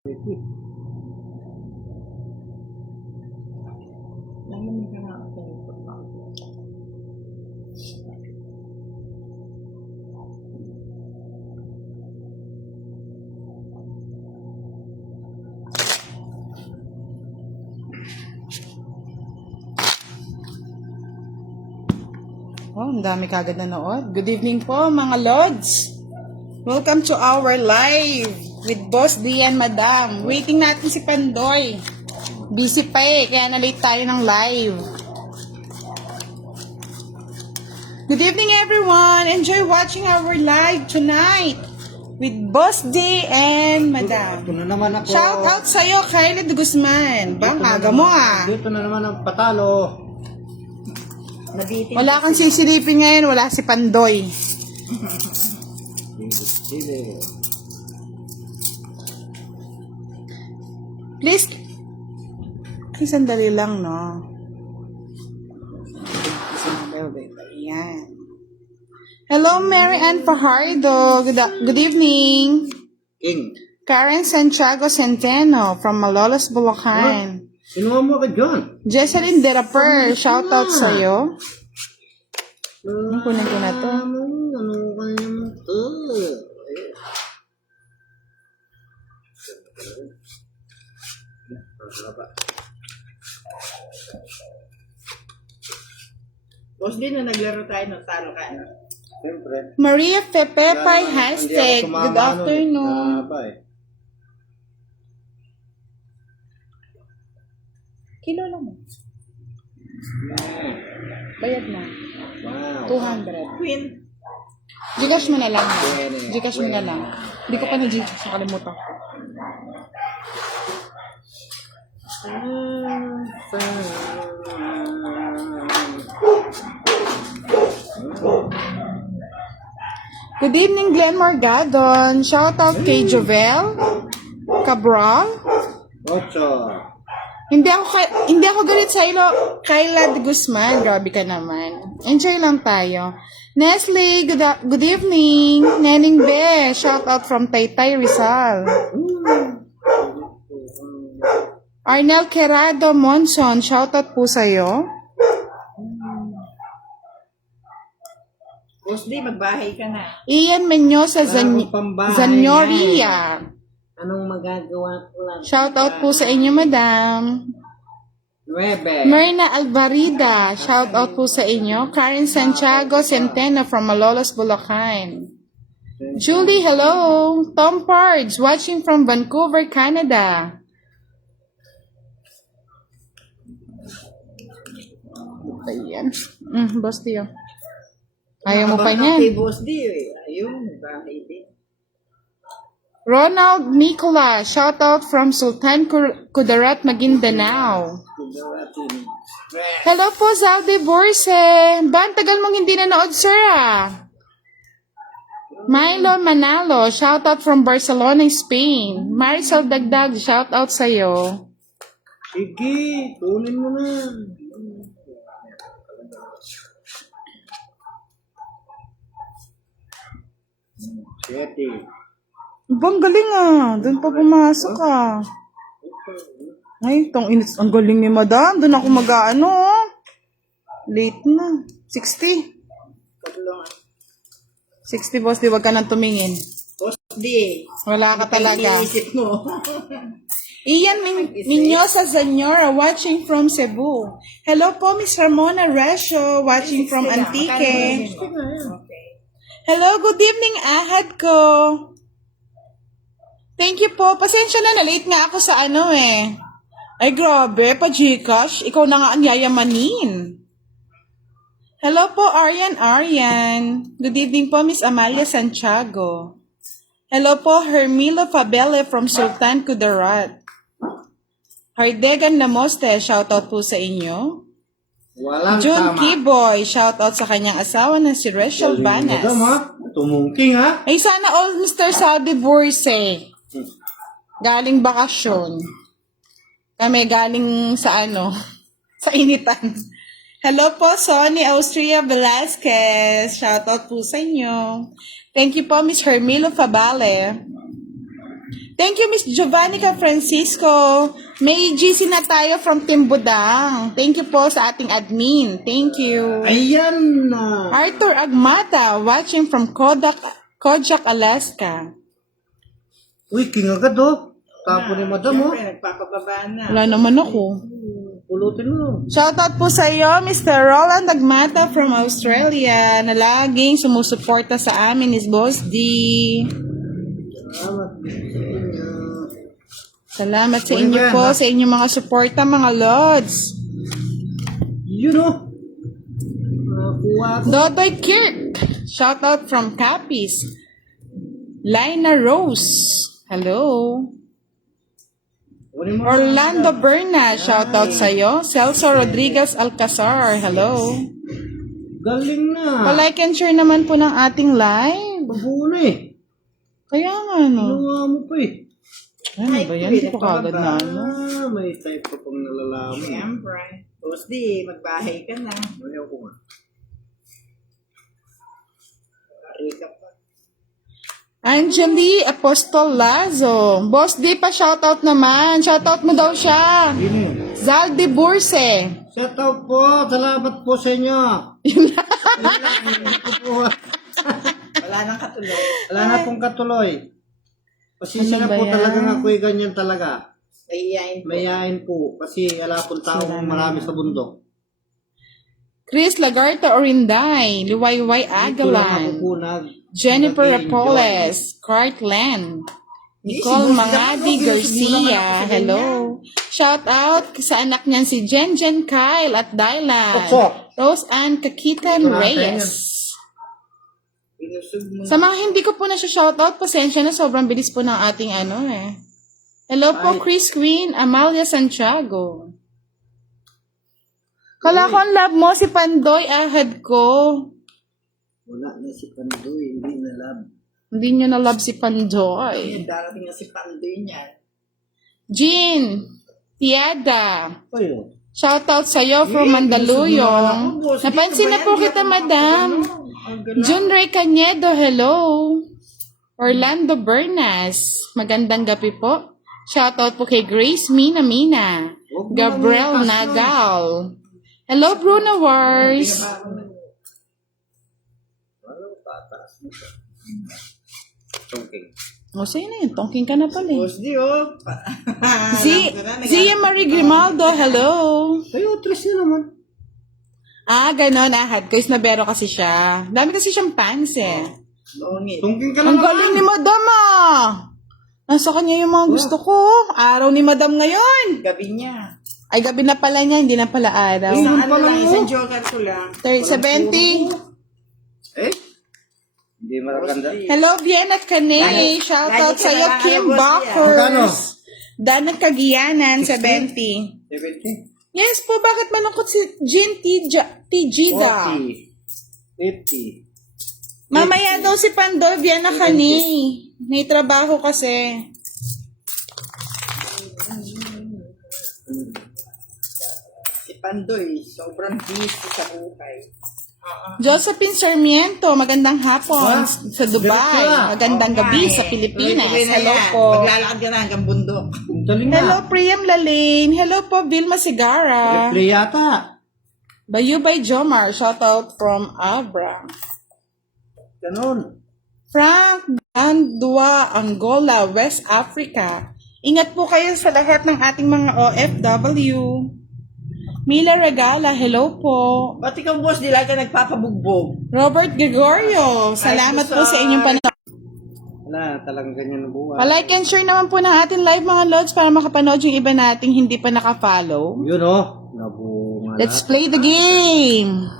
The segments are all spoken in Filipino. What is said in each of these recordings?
Oh, ang dami kagad nanood. Good evening po mga Lods. Welcome to our live with Boss D and Madam. Waiting natin si Pandoy. Busy pa kaya na-late tayo ng live. Good evening everyone. Enjoy watching our live tonight with Boss D and Madam. Ito na naman ako. Shout out sa'yo, Kylie de Guzman. Bang aga mo Dito na naman ang patalo. Wala kang sisilipin ngayon, wala si Pandoy. Please, sandali lang, no? Ayan. Hello, Mary Ann Fajardo. Good evening. King. Karen Santiago Centeno from Malolos, Bulacan. Sinuha mo ka dyan. Jesseline Deraper, shout out sa'yo. Kunin ko na to. Ano kanya mo to? Boss din na naglaro tayo ng talo ka. Siyempre. Maria Pepepay hashtag. Good afternoon. Kilo lang mo. Bayad na. Wow. 200. Queen. Gcash mo na lang. Gcash mo na lang. Hindi ko pa na-Gcash. Nakalimutan ko. Good evening, Glenn Margadon. Shout out kay Jovel Cabral. Ocho. Hindi ako galit sa ilo, Kyla de Guzman. Grabe ka naman. Enjoy lang tayo. Nestle, good evening. Neneng Be, shout out from Taytay Rizal. Arnel Querado Monson, shout out po sa'yo. Boss din, magbahay ka na. Ian Menyosa Zanyoria. Anong magagawa ko lang? Shout out po sa inyo, madam. 9. Myrna Alvarida, shout out po sa inyo. Karen Santiago Centeno from Malolos, Bulacan. Julie, hello. Tom Pards, watching from Vancouver, Canada. Ayan. Boss Tio. Ayaw mo pa niyan. Kay Boss din eh. Ayun, bahay din. Ronald Nicola, shout out from Sultan Kudarat, Maguindanao. Hello po, Zaldi Borse. Ba, tagal mong hindi nanood, sir, ah. Milo Manalo, shout out from Barcelona, Spain. Marisol Dagdag, shout out sa'yo. Sige, kunin mo na. Siyete. Bang galing ah. Doon pa pumasok ah. Ay, ang galing ni madam. Doon ako mag-ano oh. Late na. 60. 60 boss, di wag ka nang tumingin. Boss din. Wala ka talaga. Iisip mo. Ian Minyosa Zanyora watching from Cebu. Hello po, Miss Ramona Resho watching from Antique. Okay. Hello, good evening, ahad ko. Thank you po. Pasensya na, late nga ako sa ano eh. Ay, grabe, pa-Gcash. Ikaw na nga ang yayamanin. Hello po, Arian. Good evening po, Miss Amalia Santiago. Hello po, Hermilo Fabele from Sultan Kudarat. Hardegan Namoste, shoutout po sa inyo. Walang June tama. Kiboy, shoutout sa kanyang asawa na si Rachel Banas. Madam, ha? Tumungking, ha? Ay, sana all Mr. Saudi Borse. Galing bakasyon. Kami galing sa ano, sa initan. Hello po, Sonny Austria Velasquez. Shoutout po sa inyo. Thank you po, Miss Hermilo Fabale. Thank you, Miss Giovannica Francisco. May GC na tayo from Timbudang. Thank you po sa ating admin. Thank you. Ayan na. Arthur Agmata, watching from Kodiak, Alaska. Uy, king agad oh. Tapo ni madam oh. Siyempre, nagpapababa na. Wala naman ako. Pulutin mo. Shoutout po sa iyo, Mr. Roland Agmata from Australia, na laging sumusuporta sa amin is Boss D. Salamat. Salamat sa inyo po, sa inyong mga suporta, mga Lods. Yun oh. Nakuha ko. Dodoy Kirk, shoutout from Capiz. Lina Rose, hello. Kunin mo. Orlando Berna, shoutout sa iyo. Celso Rodriguez Alcazar, hello. Galing na. Pa-like and share naman po ng ating live. Pabuo na eh. Kaya nga, no. Ginawa mo pa eh. Ano ba yan? Hindi ko kagad na ano. May type pa pang nalalaman. Siyempre. Boss D, magbahay ka na. Ayaw ko nga. Ari ka pa. Angeli Apostol Lazo. Boss D pa shoutout naman. Shoutout mo daw siya. Yun eh. Zaldi Burse. Shout out po. Salamat po sa inyo. Wala nang katuloy. Wala na pong katuloy. Pasensya Ano na ba po yan? talagang ako'y ganyan talaga. Mahihayin po. Mayayain po. Kasi wala pong taong marami sa bundok. Chris Lagarta Orinday. Luwayway Ito lang ako Agalan. po nag... Jennifer nag-enjoy. Rapoles. Cartland. Nicole si Boss Mangadi Damo, Garcia. Hello. Shout out sa anak niyan si Jen Kyle at Dylan. What's up? Rose Ann Kakitan Ito natin Reyes. Pinusog mo. Sa mga hindi ko po na siya shoutout, pasensya na sobrang bilis po ng ating ano eh. Hello po, Ay. Chris Queen, Amalia Santiago. Kala ko ang love mo si Pandoy, ahad ko. Wala na si Pandoy. Hindi na lab. Hindi niyo na love si Pandoy. Ayun, darating na si Pandoy niyan. Jean, Tiada, Ayo. shoutout sa'yo from Mandaluyong. Napansin na po kita, madam. June Ray Canedo, hello. Orlando Bernas, magandang gabi po. Shoutout po kay Grace Mina. Gabriel Nagal. Hello, Bruno Wars. Okay. O, sa'yo na yun. Tongking ka na pala eh. Boss D, oh. Zia Marie Grimaldo, hello. Kayo, tres nyo naman. Ah, ganon. Ahad ko. Isnabero kasi siya. Dami kasi siyang fans eh. Longit. Tungking ka Ang naman. galing ni Madam ah. Nasa kanya yung mga gusto ko. Araw ni Madam ngayon. Gabi niya. Ay, gabi na pala niya. Hindi na pala araw. Isang Ayun ano pala lang, mo. isang joker ko lang. 70. Eh? Hindi maganda. Hello, Vienna Caney. Shoutout lagi ka sa'yo, na, Kim boss, Magkano? Bakers. Danang Kagiyanan, 70. 70. Yes po, bakit malungkot si Jean Tijida? 40. 50. Mamaya daw si Pandoy, Vienna Caney. May trabaho kasi. Si Pandoy, sobrang busy sa buhay. Josephine Sarmiento, magandang hapon sa Dubai. Magandang gabi sa Pilipinas. Hello po. Maglalakad ka na hanggang bundok. Ang galing na. Hello, Priam Lalane. Hello po, Vilma Sigara. Replay yata. Bayubay Jomar, shoutout from Abra. Ganon. Frank Dandua, Angola, West Africa. Ingat po kayo sa lahat ng ating mga OFW. Mila Regala, hello po. Ba't ikaw, boss, di lang ka nagpapabugbog? Robert Gregorio, salamat po sa inyong panonood. Wala, talagang ganyan ang buhay. Pa-like and share naman po ng ating live mga lods para makapanood yung iba nating hindi pa nakafollow. Yun oh. Nabunga Let's play the game.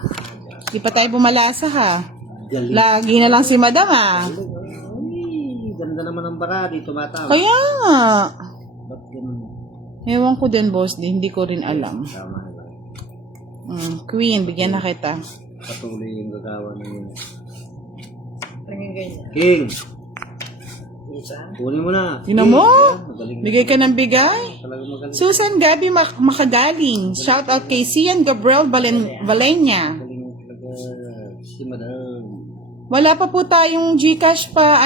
Di pa tayo bumalasa ha. Galing. Lagi na lang si Madam ah. Ay, ganda naman ang bara dito, mata. Kaya nga. Ba't ganun? Ewan ko din boss, hindi ko rin alam. Tama na. Queen, bigyan na kita. Patuloy yung gagawa ng yun. Tingin ganyan. King, Isa. kunin mo na. Tingnan mo. Magaling. Bigay ka ng bigay. Talagang magaling. Susan Gabi Makagaling. Shout out kay Cian Gabriel Valenya. Magaling talaga si Madam. Wala pa po tayong Gcash pa,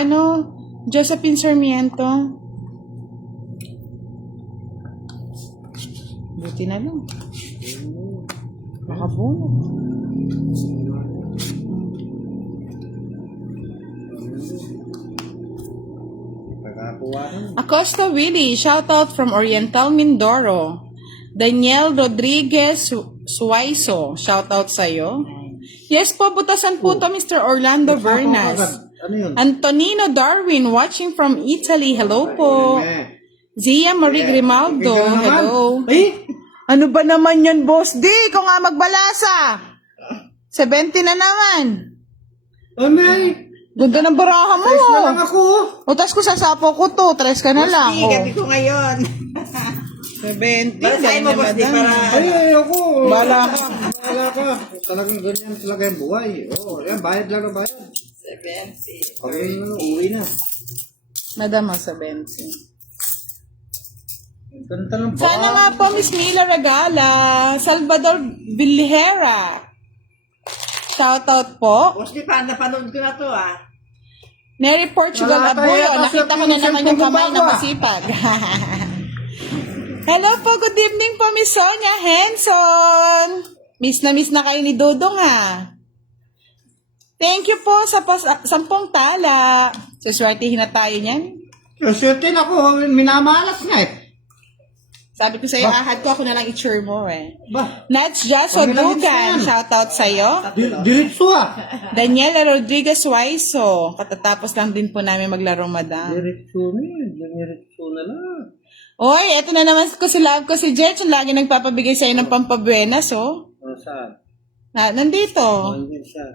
Josephine Sarmiento. Buti na lang. Nakabunot. Pagkakuha na. Acosta Willie, shout out from Oriental Mindoro. Daniel Rodriguez Suaiso, shout out sa'yo. Yes po, butasan po to Mr. Orlando Vernas. Ano yun? Antonino Darwin, watching from Italy. Hello po. Eh. Zia Marie Grimaldo, Ikaw naman. hello. Ay! Ano ba naman yan, boss? Di, ikaw nga magbalasa. 70 na naman. Anay! Ganda ng baraha mo. Tres na lang ako. O, tas ko sasapo ko to. 3 ka na lang. Boss D, gabi ko ngayon. 70. Basahin mo, Boss D, para... Ay, ako. Bala ka. Bala ka. Talagang ganyan talaga yung buhay. Oo, yan, bayad lang na bayad. 70. Pag uwi na. Madam, 70. Ganda ng Sana nga po, Miss Mila Regala. Salvador Vilhera. Shoutout po. Boss D, napanood ko na to ah. Neri Portugal Wala tayo, Abuyo. tapos Nakita ko na yung naman yung kamay cellphone na mo, masipag. Hello po, good evening po, Miss Sonia Henson. Miss na kayo ni Dodong ha. Thank you po sa 10 tala. Suswertihin na tayo niyan. Certain ako, minamalas nga eh. Sabi ko sa'yo, ahad ko, ako na lang i-cheer mo eh. Ba? Nats Jaso Ang ilang Dugan, yan. shoutout sa'yo. Diretso ah. Daniela Rodriguez Waiso, katatapos lang din po namin maglaro, madam. Diretso na lang. Oy, eto na naman ko si love ko si Jet, yung lagi nagpapabigay sa'yo ng pampabuenas, oh. Ano saan? Nandito. Andyan siya.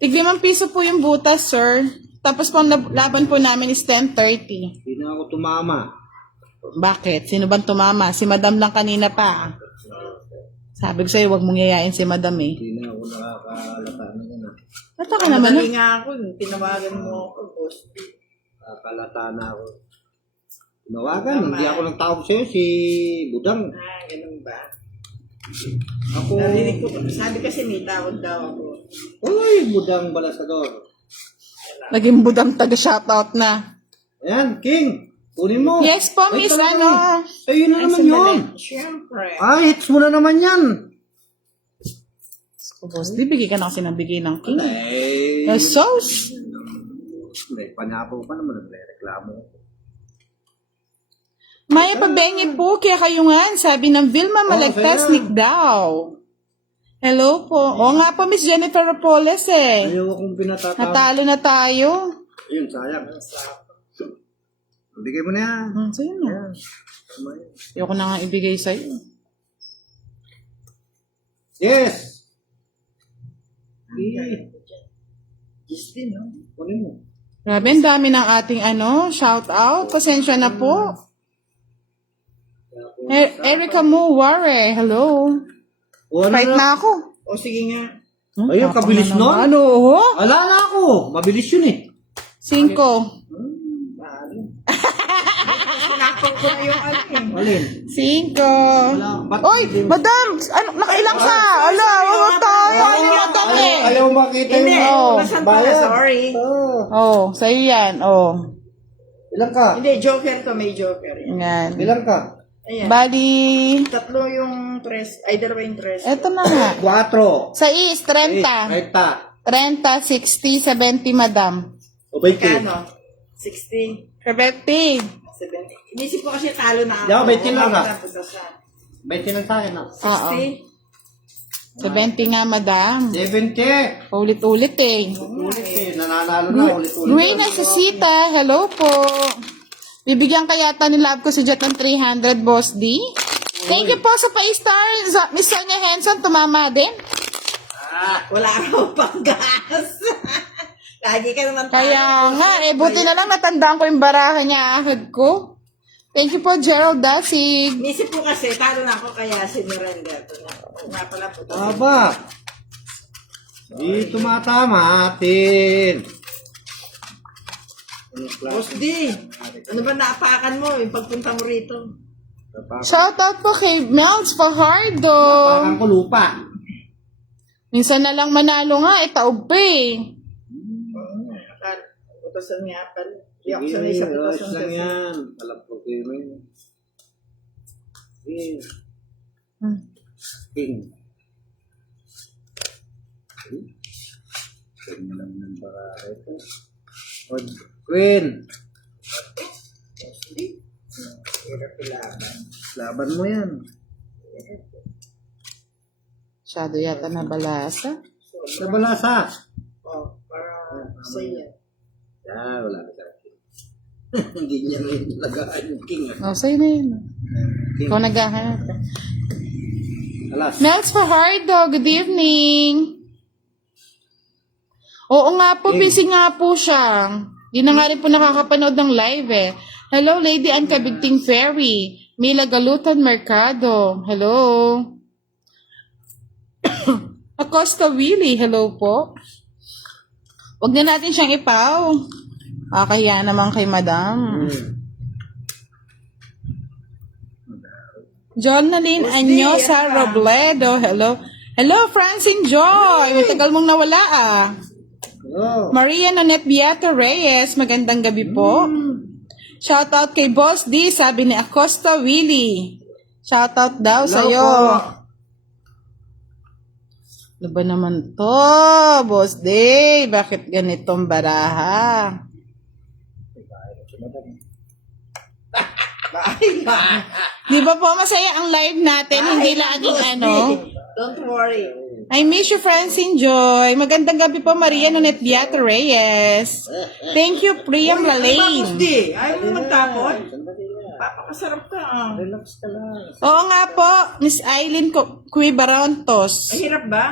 tig-5 piso po yung butas, sir. Tapos po, ang laban po namin is 10:30. Hindi na ako tumama. Bakit? Sino bang tumama? Si madam lang kanina pa. Sabi ko sa'yo, huwag mong yayain si madam eh. Hindi na ako nakakalata na yun ah. Bata ka naman, Madali ah. nga ako, tinawagan mo ako, Boss D. Nakakalata na ako. Tinawagan, hindi ako nagtawag sa'yo, si Budang. Ah, ganun ba? Ako, Narinig ko, sabi kasi may tawag daw ako. uy, Budang Balasador. Naging budang taga-shoutout na. Ayan, King, kunin mo. Yes po, Ay, miss, talaga ano? eh. Sa'yo na naman yun. Siyempre. Ay, hits mo na naman yan. Boss, di bigay ka na kasi ng bigay ng king. Ay, Sauce. hindi, panyapo pa naman, nagre-reklamo. Maya pabengi po, kaya kayungan, sabi ng Vilma Malagtasnik daw. Hello po. O nga po, Miss Jennifer Ropoles eh. Ayaw akong pinatatawag. Natalo na tayo. Ayun, sayang. Bigay mo na yan. Sa'yo na. Tama yun. Ayoko na nga ibigay sa'yo. Yes! Justin, no? Kunin mo. Grabe, ang dami ng ating shout out. Pasensya na po. Erica Muware, hello. O, ano Fight na ako. O sige nga. Ayun, kabilis nun. Ano? Ala na ako. Mabilis yun eh. 5. Sinakot ko na yung ano eh. Alin? 5. Ba't- Oy, madam! Ano, nakailang ka? Ala, wala tayo. Ano madam eh? Ayaw makita Hindi, yung Oh, nasan pala, sorry. Oh, sa'yo yan. Oh. Ilan ka? Hindi, joker to, may joker. Yan. Ilan ka? Ayan. Bali, Tatlo yung tres, ay dalawa yung tres. eto na nga. 4. Sa is, 30. 30. 30, 60, 70, madam. O 20. Kano? 60, 70. 70. Inisip ko kasi talo na ako. Di ako, 20 lang ka. 60. 20 lang sa akin ah. Oo. 70 nga, madam. 70. Ulit-ulit eh. Ulit eh. Nananalo na ulit-ulit. Reyna Susita, hello po. Bibigyan kayata ni love ko si Jet ng 300, Boss D. Thank you po sa pa-star. Miss Sonia Henson, tumama din. Wala akong panggas. Lagi ka naman Kaya nga, buti na lang natandaan ko yung baraha niya, ahad ko. Thank you po, Gerald Dasig. Inisip ko kasi, talo na ako kaya si Miranda. Ito na. Nga pala po. Aba. Di tumatama atin. Boss D, ano ba naapakan mo yung pagpunta mo rito? Shoutout po kay Mel's Fajardo. Parang ko lupa. Minsan na lang manalo nga, taob pa eh. Butasan nga pala. Hindi ako sanay sa butasan lang kasi. yan. Alam ko kayo yun. Sige. King. King na lang ng barako ito. Queen. Laban mo yan. Masyado yata nabalasa. Nabalasa. Oh, para sa'yo. Wala ka sa akin. Hindi niya rin talagaan yung king. Oh, sa'yo na yun. Ikaw naghahanap. Alas. Mel's Fajardo, good evening. Oo nga po, busy nga po siya. Di na nga rin po nakakapanood ng live eh. Hello, Lady Ann Cabigting Ferry. Mila Galutan Mercado. Hello. Acosta Willie, hello po. Huwag na natin siyang ipaw. Kaya naman kay Madam. John Nalin Anyosa Robledo, hello. Hello, Francine Joy. Matagal mong nawala ah. Hello. Maria Nonette Beata Reyes, magandang gabi po. Shoutout kay Boss D, sabi ni Acosta Willie. Shoutout daw sa'yo. Ano ba naman to, Boss D? Bakit ganitong baraha? Di ba po masaya ang live natin? Hindi laging ano. Don't worry. I miss you, Francine Joy. Magandang gabi po, Maria Nonette Beata Reyes. Thank you, Priam Tapos Lalaine. di, ayaw mo magtapon? Papakasarap ka ah. Relax ka lang. Oo nga po, Miss Eileen Cuibarantos. Mahirap ba?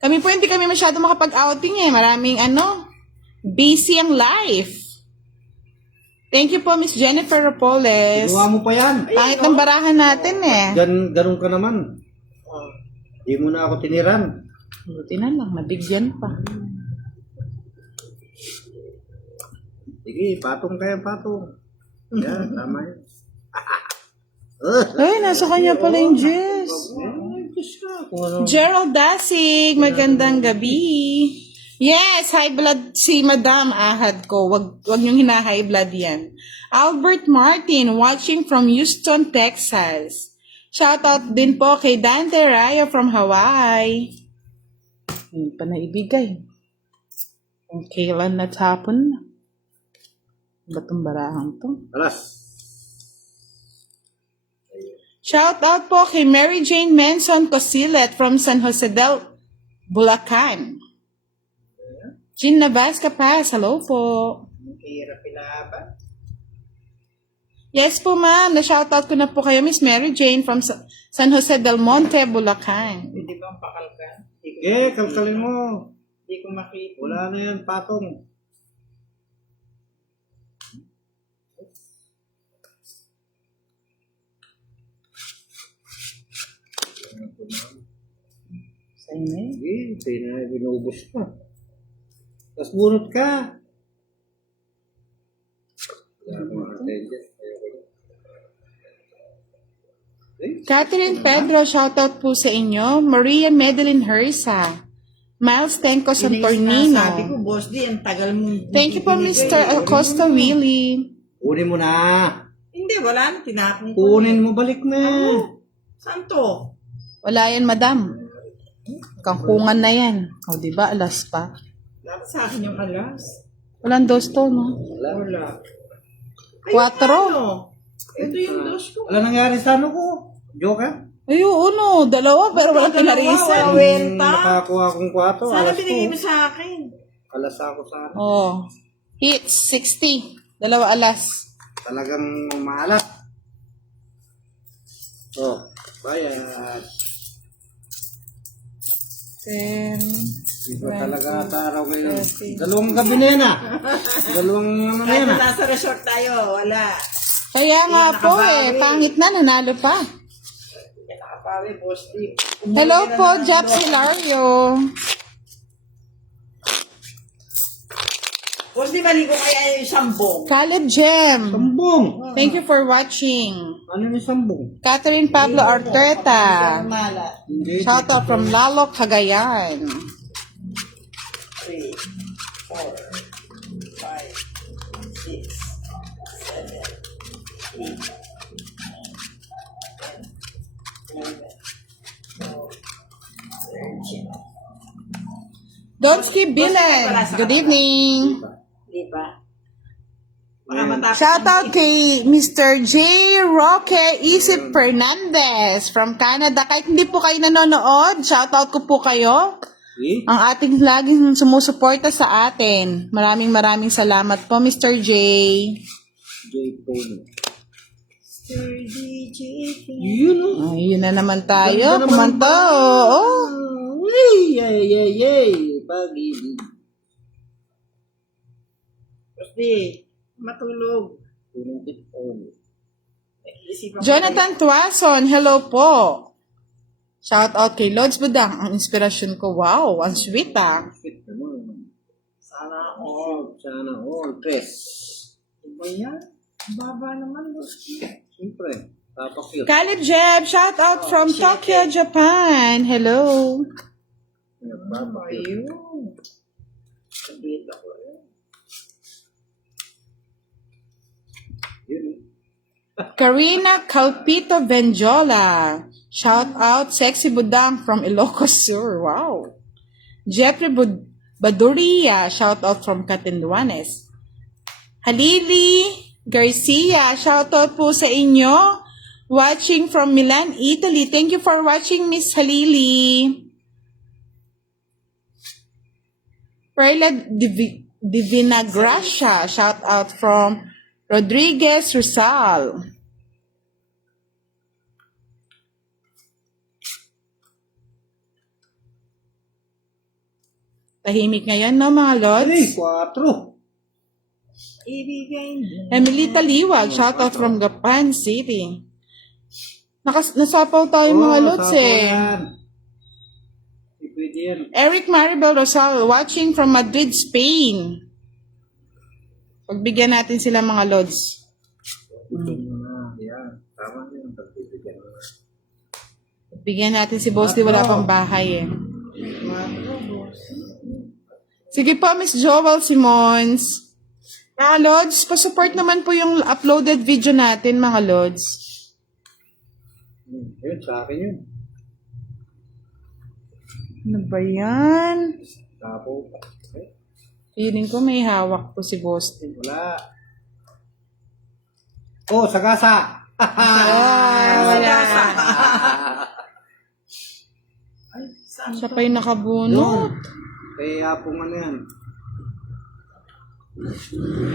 Kami po hindi kami masyado makapag-outing eh. Maraming busy ang life. Thank you po, Miss Jennifer Rapoles. Ginawa mo pa yan. Pangit ng barahan natin eh. Ganun ka naman. Hindi mo na ako tiniran. Buti na lang, nabigyan pa. Sige, patong kaya patong. Yan, tama yan. Ay, nasa kanya pala yung Jess. Diyos ka. Kung ano. Gerald Dasig, magandang gabi. Yes, high blood si Madam Ahad ko. Wag niyong hina-high blood yan. Albert Martin, watching from Houston, Texas. Shoutout din po kay Dante Raya from Hawaii. Hindi pa naibigay. Kung kailan natapon na. Batong barahang to. Alas. Shoutout po kay Mary Jane Menson Cosilet from San Jose del Bulacan. Jean Navas Capaz, hello po. Mahirap pinahaban. Yes po ma'am, na-shoutout ko na po kayo, Miss Mary Jane from San Jose del Monte, Bulacan. Hindi ba ang pakalkan? Kalkalin mo. Hindi ko makita. Wala na yan, patong. Sa'yo na yun. Sige, binubos ka. Tapos bunot ka. Catherine Pedro, shoutout po sa inyo. Maria Madeline Hersa. Miles Tenco Sabi ko, Santornino. Boss D, ang tagal mong... Thank you po, Mr. Acosta Willie. Kunin mo na. Hindi, wala na. Tinapon ko. Kunin mo, balik na. Saan to? Wala yan, madam. Kangkungan na yan. O, diba? Alas pa. Dapat sa akin yung alas. Walang dos to, no? Wala. Quatro. Ito yung dos ko. Wala nangyari sa ano ko. Joke ka? Ay, no. Dalawa, pero walang pinarisan. Wala. Nakakuha akong 4. Sana Alas binigay mo ko. sa akin. Alas ako sa ano. Oh. Hits, 60. Dalawa alas. Talagang maalat. Oh, bayad. 10. Iba talaga taraw ngayon. Dalawang gabi na yan ah. Dalawang ano na Kahit yan ah. na nasa resort tayo, wala. Kaya nga po eh, pangit na, nanalo pa. Hindi nakapawi, Boss D. Hello po, Japs Hilario. Boss D, balik ko kaya yung sambong. Caleb Jem. Sambong. Thank you for watching. Ano yung sambong? Catherine Pablo Arteta. Mala. Hindi. Shoutout from Lalo, Cagayan. 3, 4, 5, 6, 7, 8, 9, 10, Donsky Billen. Good evening. Di ba? Baka matapos. Shout out kay Mr. J. Roque Isip Fernandez from Canada. Kahit hindi po kayo nanonood, shout out ko po kayo. Eh? Ang ating laging sumusuporta sa atin. Maraming salamat po, Mr. J. J-Phone. Sir DJ. Yun o. Ay, yun na naman tayo. Ganda naman Kumanto. Oo. Yay! Pag-ibig. Kasi, matulog. Unang tipon. Isipan ko Jonathan Tuason, hello po. Shout out kay Lods Budang. Ang inspirasyon ko, wow, ang sweet ah. Sweet naman. sana all. Sana all. Tres. Diba yan? Baba naman, Bossy. Siyempre. Tapak yun. Caleb Jeb, shout out from Tokyo, Japan. Hello. Tapak yun. Ayun. Sabihin ako rin. Yun o. Karina Calpito Benjola. Shout out Sexy Budang from Ilocos Sur. Wow. Jeffrey Baduria. Shout out from Catanduanes. Halili Garcia. Shout out po sa inyo. Watching from Milan, Italy. Thank you for watching, Miss Halili. Perla Divina Gracia. Shout out from Rodriguez Rizal. Tahimik ngayon, no, mga Ay, lods? 4. Ibigay mo. Emilita Liwag, shout out from Gapan City. Nasapaw tayo, mga lods, eh. Pwede yan. Eric Maribel Rosal, watching from Madrid, Spain. Pagbigyan natin sila, mga lods. Yan. Tama yun. Pagbibigyan mo. Bigyan natin si Boss Di, wala pang bahay, eh. Sige po, Miss Joel Simons. Mga lods, pasupport naman po yung uploaded video natin, mga lods. Yun, sa akin yun. Ano ba yan? Tapo. Feeling ko may hawak po si Boss Di. Wala. Oh, sagasa. Wala. Ay, saan Siya pa yung nakabunot. Kaya po ano yan.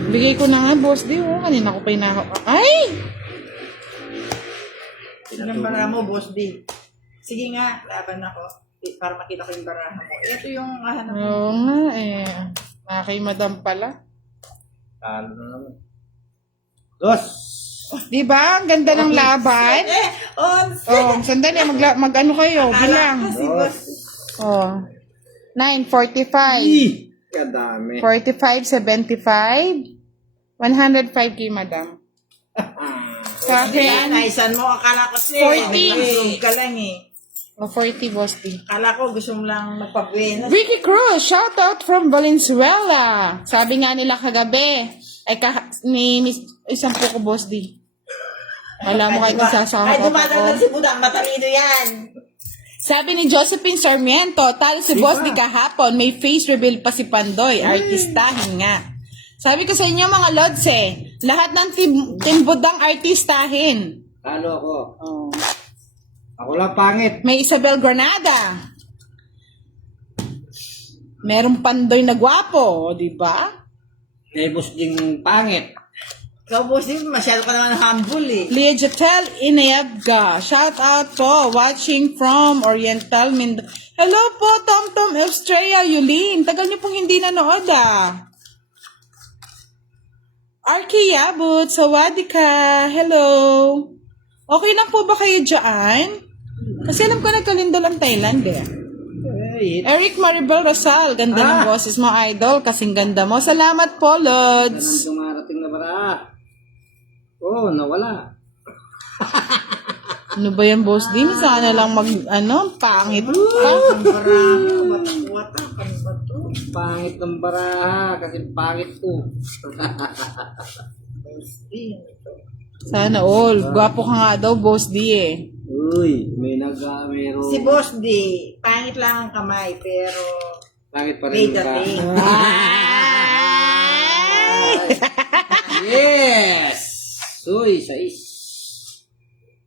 Bigay ko na nga, Boss Di. Oh, kanina ko pa yung Ay! yung baraha mo, Boss D? Sige nga, laban ako. Para makita ko yung baraha mo. Ito yung hanap mo. Oo nga eh. Kay madam pala. Talo na naman. Dos. Di ba? Ang ganda ng laban. Oh, sandali. Mag-ano kayo? Bilang. Kasi Boss. Oh. 9:45. Kadami. 45:75. 105 kay madam. Sa akin, Naisan mo, akala ko kasi. 40. Ka lang eh. o 40, Boss D. Akala ko gusto mo lang magpabuenas. Ricky Cruz, shout out from Valenzuela. Sabi nga nila kagabi, ay isang po ko, Boss D. Wala mo kayo nagsasama Ay, ko. dumadaan si Budang, matalino yan. Sabi ni Josephine Sarmiento, talo si Boss D kahapon, may face reveal pa si Pandoy, artistahin nga. Sabi ko sa inyo mga lods lahat ng team Budang artistahin. Talo ako. Oh. Ako lang pangit. May Isabel Granada. Merong Pandoy na gwapo, di ba? Nebos ding pangit. Ikaw, Boss D, masyado ka naman humble eh. Leah Jatel Inayabga. Shout out po. Watching from Oriental Mindoro. Hello po, Tom Tom Australia, Yulin. Tagal niyo pong hindi nanood Arky Yabut, Sawadika. Hello. Okay lang po ba kayo dyan? Kasi alam ko nagkalindol ang Thailand Eric Maribel Rosal. Ganda ng boses mo, idol. Kasing ganda mo. Salamat po, Lods. Dumarating na bara. Oh, nawala. Ano ba yan, Boss Dim? Sana lang pangit pa. Ang baraha, watak-watak, ano ba to? Pangit ng baraha kasi pangit to. Boss D, ano to? Sana all. Gwapo ka nga daw, Boss D Uy, may meron. Si Boss D, pangit lang ang kamay, pero Pangit pa rin May ba? dating. Yes! Uy, sais.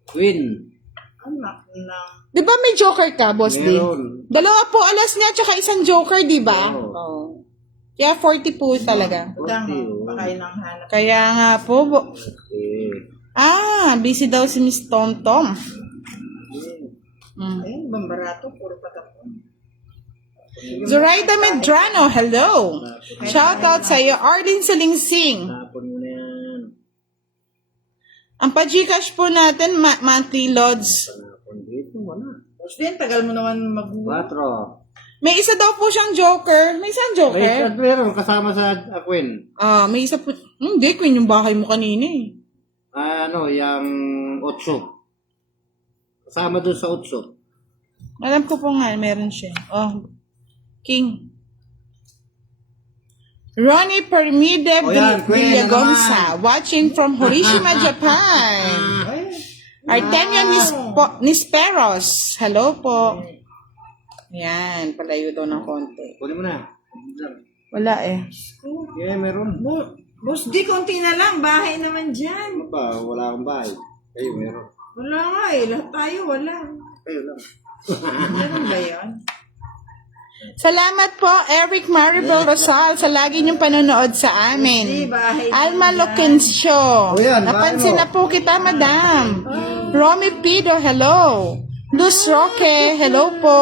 Queen. Anak na. Di ba may joker ka, Boss D? Meron. Dalawa po alas niya, tsaka isang joker, di ba? Oo. Oo. Kaya 40 po talaga. Udang, Okay, baka yun ang hanap. Kaya nga po, Okay. busy daw si Miss Tom. Mm. Ayun, bambarato, puro patapon. Zoraida Medrano, hello. Shout out sa iyo. Arlene Salingsing. Tapon mo na yan. Ang pa-Gcash po natin, monthly loads. Tapon dito, wala. Boss din, tagal mo naman 4. May isa daw po siyang joker. May isang joker. Ay, meron kasama sa Queen. May isa po. Hindi, Queen, yung bahay mo kanina eh. Yung 8. Kasama doon sa 8. Alam ko po nga, meron siya. King. Ronnie Permide Yan, Queen, Villagonza, watching from Hiroshima, Japan. Artemio Nisperos, hello po. Yan, palayo daw ng konti. Kunin mo na. Wala eh. Yeah, meron. Boss di, konti na lang. Bahay naman dyan. Ano ba? Wala akong bahay. Kayo meron. Wala nga eh. Lahat tayo wala. Kayo lang. Meron ba yan? Salamat po, Eric Maribel Rosal, sa lagi niyong panonood sa Di, amin. bahay Alma naman Loquencio. O yan, bahay Napansin mo. na po kita, madam. Romy Pido, hello. Luz Roque, hello po.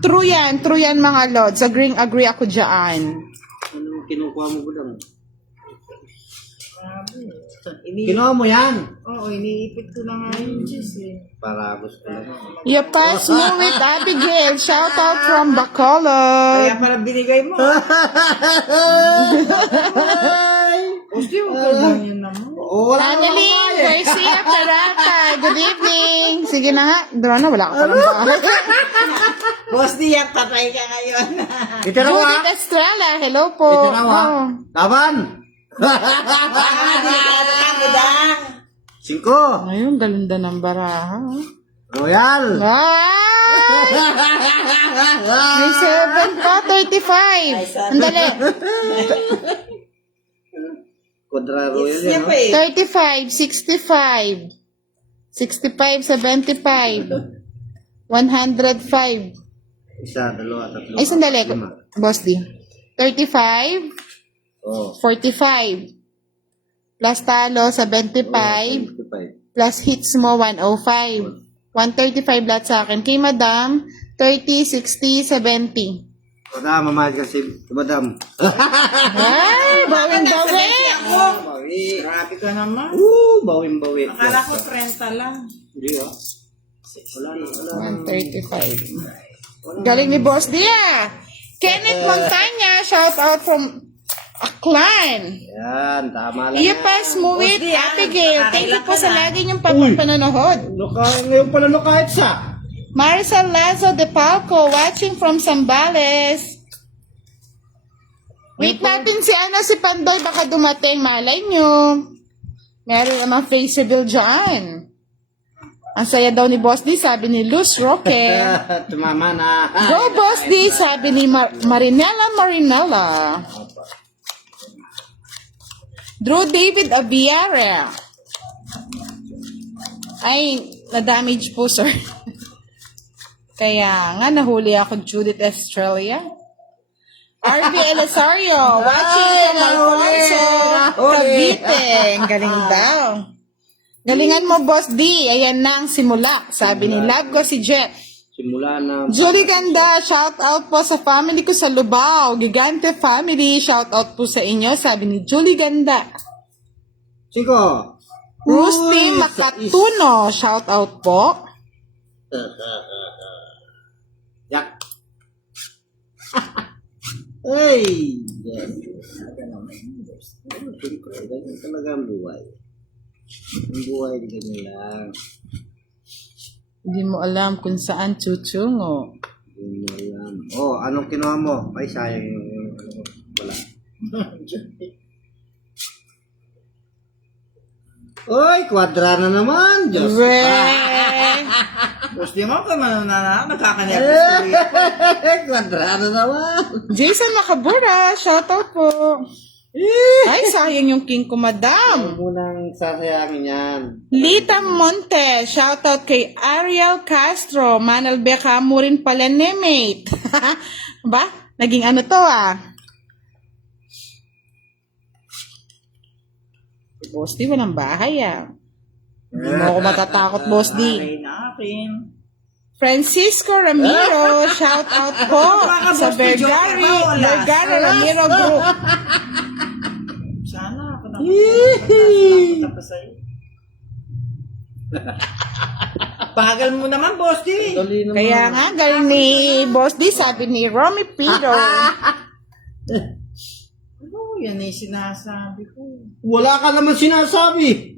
True yan mga lods. Agree ako dyan. Anong kinukuha mo ba lang? Ini Kinuha mo yan. Oo, iniipit ko na nga yung Diyos eh. Para gusto lang. Yapas mo with Abigail. Shout out from Bacolod. Kaya pala binigay mo. Boss di, huwag ka ganyan naman. Oo, wala akong Annalyn bahay. Garcia Carata. Good evening. Sige na nga. Drona, wala ka palang bahay. Boss di, yan, patay ka ngayon. Ito na wa. Judith Estrella. Hello po. Ito na wa. Oh. Laban. Budang. 5. Ngayon, ganda ng baraha. Royal. Ay! May 7 pa, 35. Andali. Quadra Royal Siya yan. pa eh. 35, 65, 65, 75, 105. Isa, dalawa, tatlo. Ay, sandali. 5. Boss D. 35, Oh. 45. Plus talo, 75. 55. Plus hits mo, 105. 135 lahat sa akin. Kay Madam, 30, 60, 70. Madam, mamahal ka si Madam. Ay, bawing-bawi. Bawi. Grabe ka naman. Bawin-bawi. Akala ko 30 lang. Hindi ah. Wala na. 135. Galing ni Boss Dia. Kenneth Montanya, shout out from Aklan. Yan, tama lang. Iyapas mo with Boss Dia, Abigail. Thank you po sa nakakailan lagi niyong panonood. Ngayon pala no kahit sa. Maricel Lazo de Palco, watching from Zambales. Wait natin si Pandoy, baka dumating. Malay nyo. Meron namang face reveal dyan. Ang saya daw ni Boss D, sabi ni Luz Roque. Tumama na. Go Boss D, sabi ni Marinella. Drew David Abiara. Ay, na-damage po, sir. Kaya nga, nahuli ako, Judith Estrella. RV Elisario, watching from Alfonso, Cavite. Ang galing daw. Galingan mo, Boss D. Ayan na ang simula. Sabi ni Love ko si Jet. Simula na. Julie Ganda, shout out po sa family ko sa Lubao. Gigante family, shout out po sa inyo. Sabi ni Julie Ganda. 5. Rusty Makatuno, shout out po. Yak. Ay! Yes. Siyempre, ganyan talaga ang buhay. Ang buhay, ganyan lang. Hindi mo alam kung saan tutungo. Hindi mo alam. Oh, anong kinuha mo? Ay, sayang yung. Wala. 5. Oy, kwadra na naman. Diyos. We. Boss D mo, nagkakanervous tuloy ako. Kwadra na naman. Jason Nakabura, shoutout po. Ay, sayang yung king ko, madam. Huwag mo nang sasayangin yan. Lita Monte, shoutout kay Ariel Castro. Manal Beka mo rin pala mate. Ba? Naging ano to ah? Boss D, walang bahay ah. Hindi mo ako matatakot, Boss D. Ay na akin. Francisco Ramiro, shoutout po sa Vergara Ramiro Group. Sana ako na pa sa'yo. Bagal mo naman, Boss D. Dali naman. Kaya nga, galing ni Boss D, sabi ni Romy Piro. Ano, yan ay sinasabi ko. Wala ka naman sinasabi.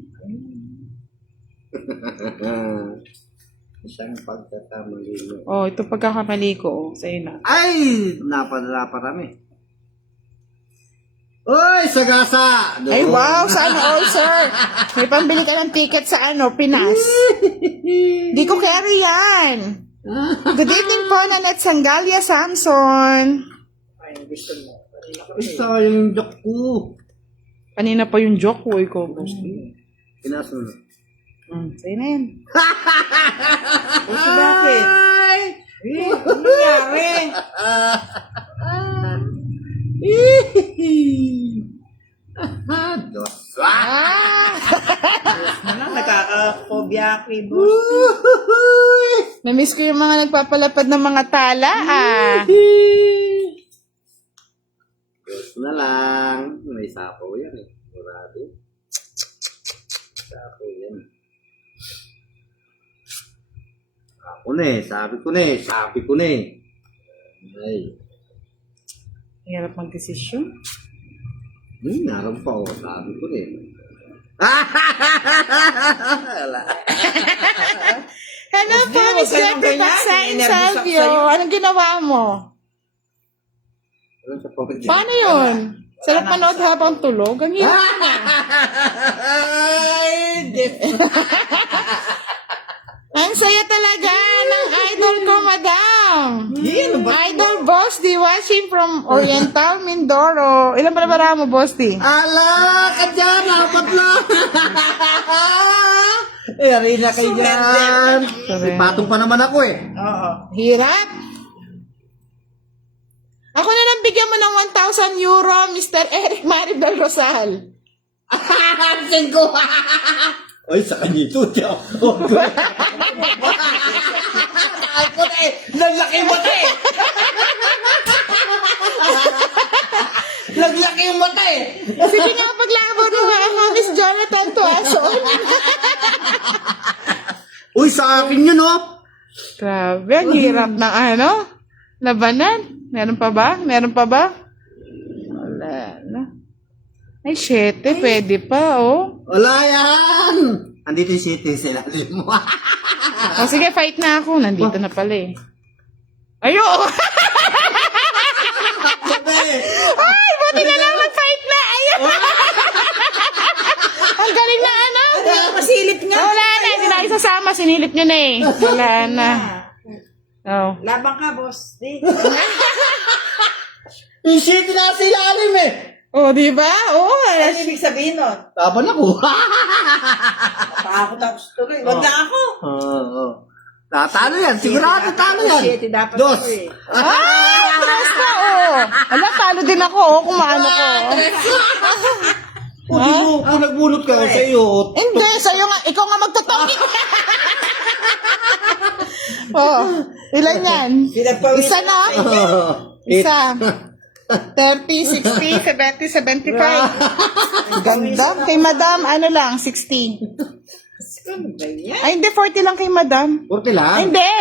Isang pagkakamali mo. Oh, ito pagkakamali ko. Oh, sa'yo na. Ay! Naparami. Oy, sagasa! Ay, wow! Sana all, sir! May pambili ka ng ticket sa Pinas. Di ko carry yan. Good evening po, Nanette Sangalia Samson. Ay, gusto mo. Isa yung joke ko. Kanina pa yung joke ko, ikaw. Pinaso na. Sa'yo na yan. Boss, bakit? Eh, ano nangyari? Dos. Ano, nakaka-phobia ako, eh, Boss. Namiss ko yung mga nagpapalapad ng mga tala, ah. Dos na lang. May sapaw yan eh. Murado. Sapaw yan. Sabi ko na eh. Ay. Hirap mag-desisyon. Naroon pa ako. Sabi ko na eh. Wala. Hello po, Hindi, Miss huwag kayong Jeffrey ganyan. Paksain Inervous ako Salvio. sa'yo. Anong ginawa mo? Ano sa pocket? Paano yun? Sarap manood habang tulog? Ang hirap na. Ay, Diyos. Ang saya talaga ng idol ko, madam. Ano ba? Idol Boss D, watching from Oriental, Mindoro. Ilan pala bara mo, Boss D? Ala, ka dyan, apat lang. Arena kayo dyan. Patong pa naman ako eh. Oo. Hirap. Ako na lang bigyan mo ng 1,000 euro, Mr. Eric Maribel Rosal. Hansin ko. Ay, sa kanito. Ako na eh. Naglaki mo na eh. Naglaki yung mata eh. Sige nga, paglabo nung ako, Miss Jonathan Tuason. Uy, sa akin yun oh. Grabe, ang hirap ng labanan. Meron pa ba? Wala na. Ay, 7, pwede pa, oh. Wala yan. Andito yung city sa ilalim mo. O sige, fight na ako. Nandito na pala eh. Ayo! Ay, buti na lang mag-fight na. Ayo! Ang galing na Masilip nga. Wala na, hindi na isasama. Sinilip nyo na eh. Wala na. Oh. Labang ka, Boss D. Yung city na sa ilalim eh. Oh, di ba? Oh, Ano ibig sabihin nun? Taban ako. Takot ako tuloy. Wag na ako. Oo. Tatalo yan. Sigurado talo yan. Shit, dapat Dos. ako eh. tres ka, oh. Wala, talo din ako, oh, kung maano ko. Kung nagbulot ka sa iyo. Hindi, sa'yo nga, ikaw nga magtutangin. Oh, ilan yan? Isa na? Isa. 30, 60, 70, 75. Ganda. Kay madam, ano lang, 60. Ano ba yan? Ay, hindi, 40 lang kay madam. 40 lang. Ay, hindi.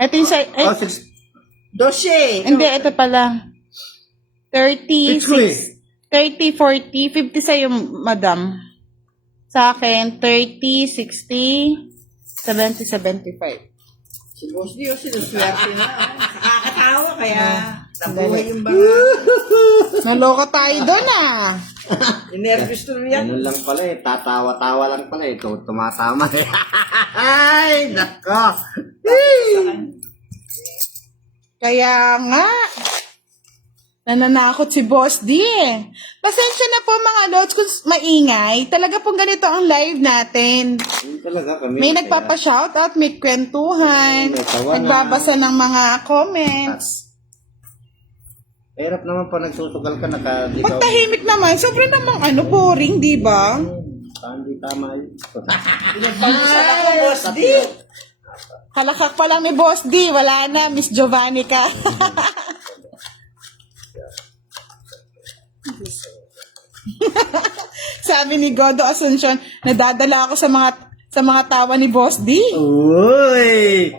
Ito yung sa... Oh, 6. Dosye. Hindi, ito pala. 30, It's good. 30, 40, 50 sa'yo, madam. Sa akin, 30, 60, 70, 75. Si Boss D, sinuswerte na. Nakakatawa kaya. Nabuhay yung barahan. Naloka tayo doon ah. Inervous tuloy yan. Ganun lang pala eh. Tatawa-tawa lang pala eh. Ito, tumatama eh. Ay, nako. Kaya nga, nananakot si Boss D eh. Pasensya na po mga lods kung maingay. Talaga pong ganito ang live natin. Yun talaga kami. May nagpapa-shoutout, may kwentuhan, May tawanan. nagbabasa ng mga comments. Hirap naman pa nagsusugal ka nakadigaw. Pag tahimik naman, sobrang namang boring, di ba? Hindi tama yun. Pinagpagusan ako, Boss D. Halakak pa lang ni Boss D, wala na, Miss Giovanni ka. Sabi ni Godo Asuncion, nadadala ako sa mga tawa ni Boss D. Uy!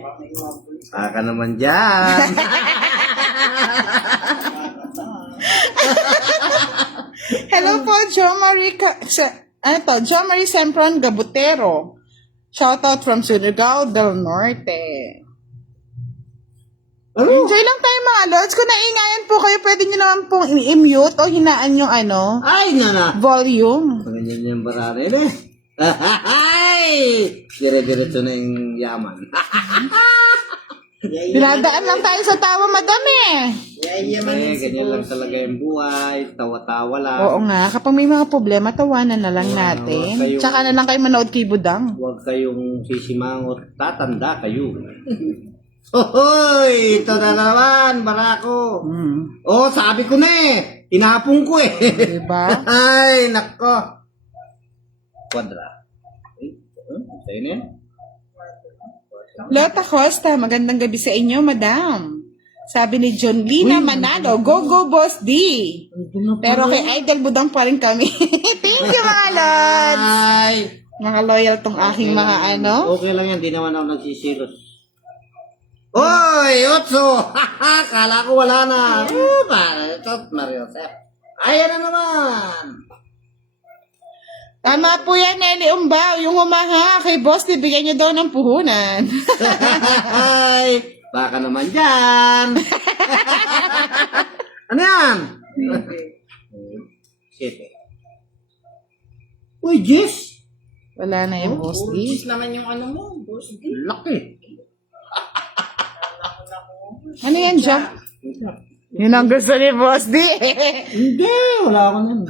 Aka naman dyan. Hello po, Jo Marie Jo Marie Sempron Gabutero. Shoutout from Surigao del Norte. Enjoy lang tayo mga lords. Kung naingayan po kayo, pwede nyo naman pong i-mute o hinaan yung Ay, nana. volume. Ganyan yung bararin eh. Ay! Dire-diretso na yung yaman. Dinadaan lang tayo sa tawa, madam eh. Yayaman si Ganyan lang Boss. talaga yung buhay. Tawa-tawa lang. Oo nga, kapag may mga problema, tawanan na lang natin. huwag kayo- Tsaka na lang kayo manood kay Budang. Huwag kayong sisimangot. Tatanda kayo. Hoy! Ito na naman, barako. Oh, sabi ko na eh. Tinapong ko eh. Diba? Ay, nako. Quadra. Ay, sa'yo na yan. Lota Costa, magandang gabi sa inyo, madam. Sabi ni John Lina Manalo, go go Boss D. Pero kay Idol Budang pa rin kami. Thank you mga lods. Ay! Mga loyal tong aking mga Okay lang yan, di naman ako nagsisilos. Hoy, Otso! Kala ko wala na. Ito, Mario Sep. Ayan na naman. Tama po yan, Nelly Umbao. Yung humaha kay Boss D, bigyan niyo daw ng puhunan. Ay, baka naman dyan. Ano yan? Shit. Uy, Jess. Wala na yung Boss D. Urgis naman yung mo, Boss D. Laki. Ano yan, Job? Yun ang gusto ni Boss D. Hindi, wala ako nun.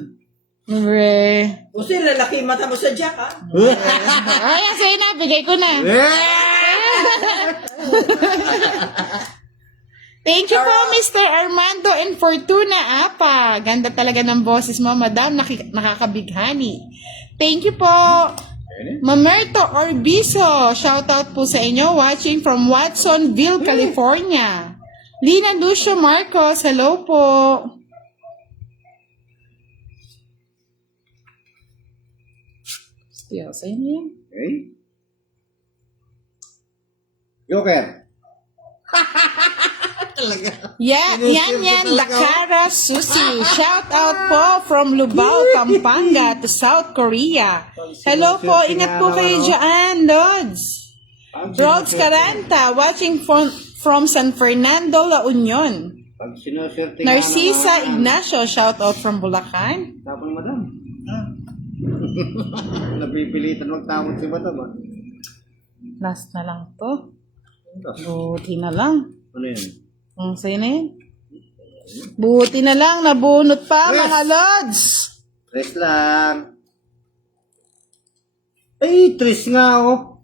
Bre. Kasi lalaki mata mo sa Jack, ha? Ay, sa'yo na, bigay ko na. Thank you po, Mr. Armando and Fortuna Apa. Ganda talaga ng boses mo, madam. Nakakabighani. Thank you po. Mamerto Orbiso. Shoutout po sa inyo. Watching from Watsonville, California. Lina Lucio Marcos. Hello po. Yeah, sa'yo na yan. Okay. Joker. Yan, Dakara Susi. Shout out po from Lubao, Pampanga to South Korea. Hello po, ingat po kayo dyan, Lods. Rods Caranta, watching from San Fernando, La Union. Pag sinuswerte Narcisa Ignacio, shout out from Bulacan. Tapon madam. Napipilitan magtamot si madam. Last na lang to. Buti na lang. Ano yan? Sa'yo na yun. Buti na lang, nabunot pa, Yes. mga Lods. Tres lang. Ay, tres nga oh.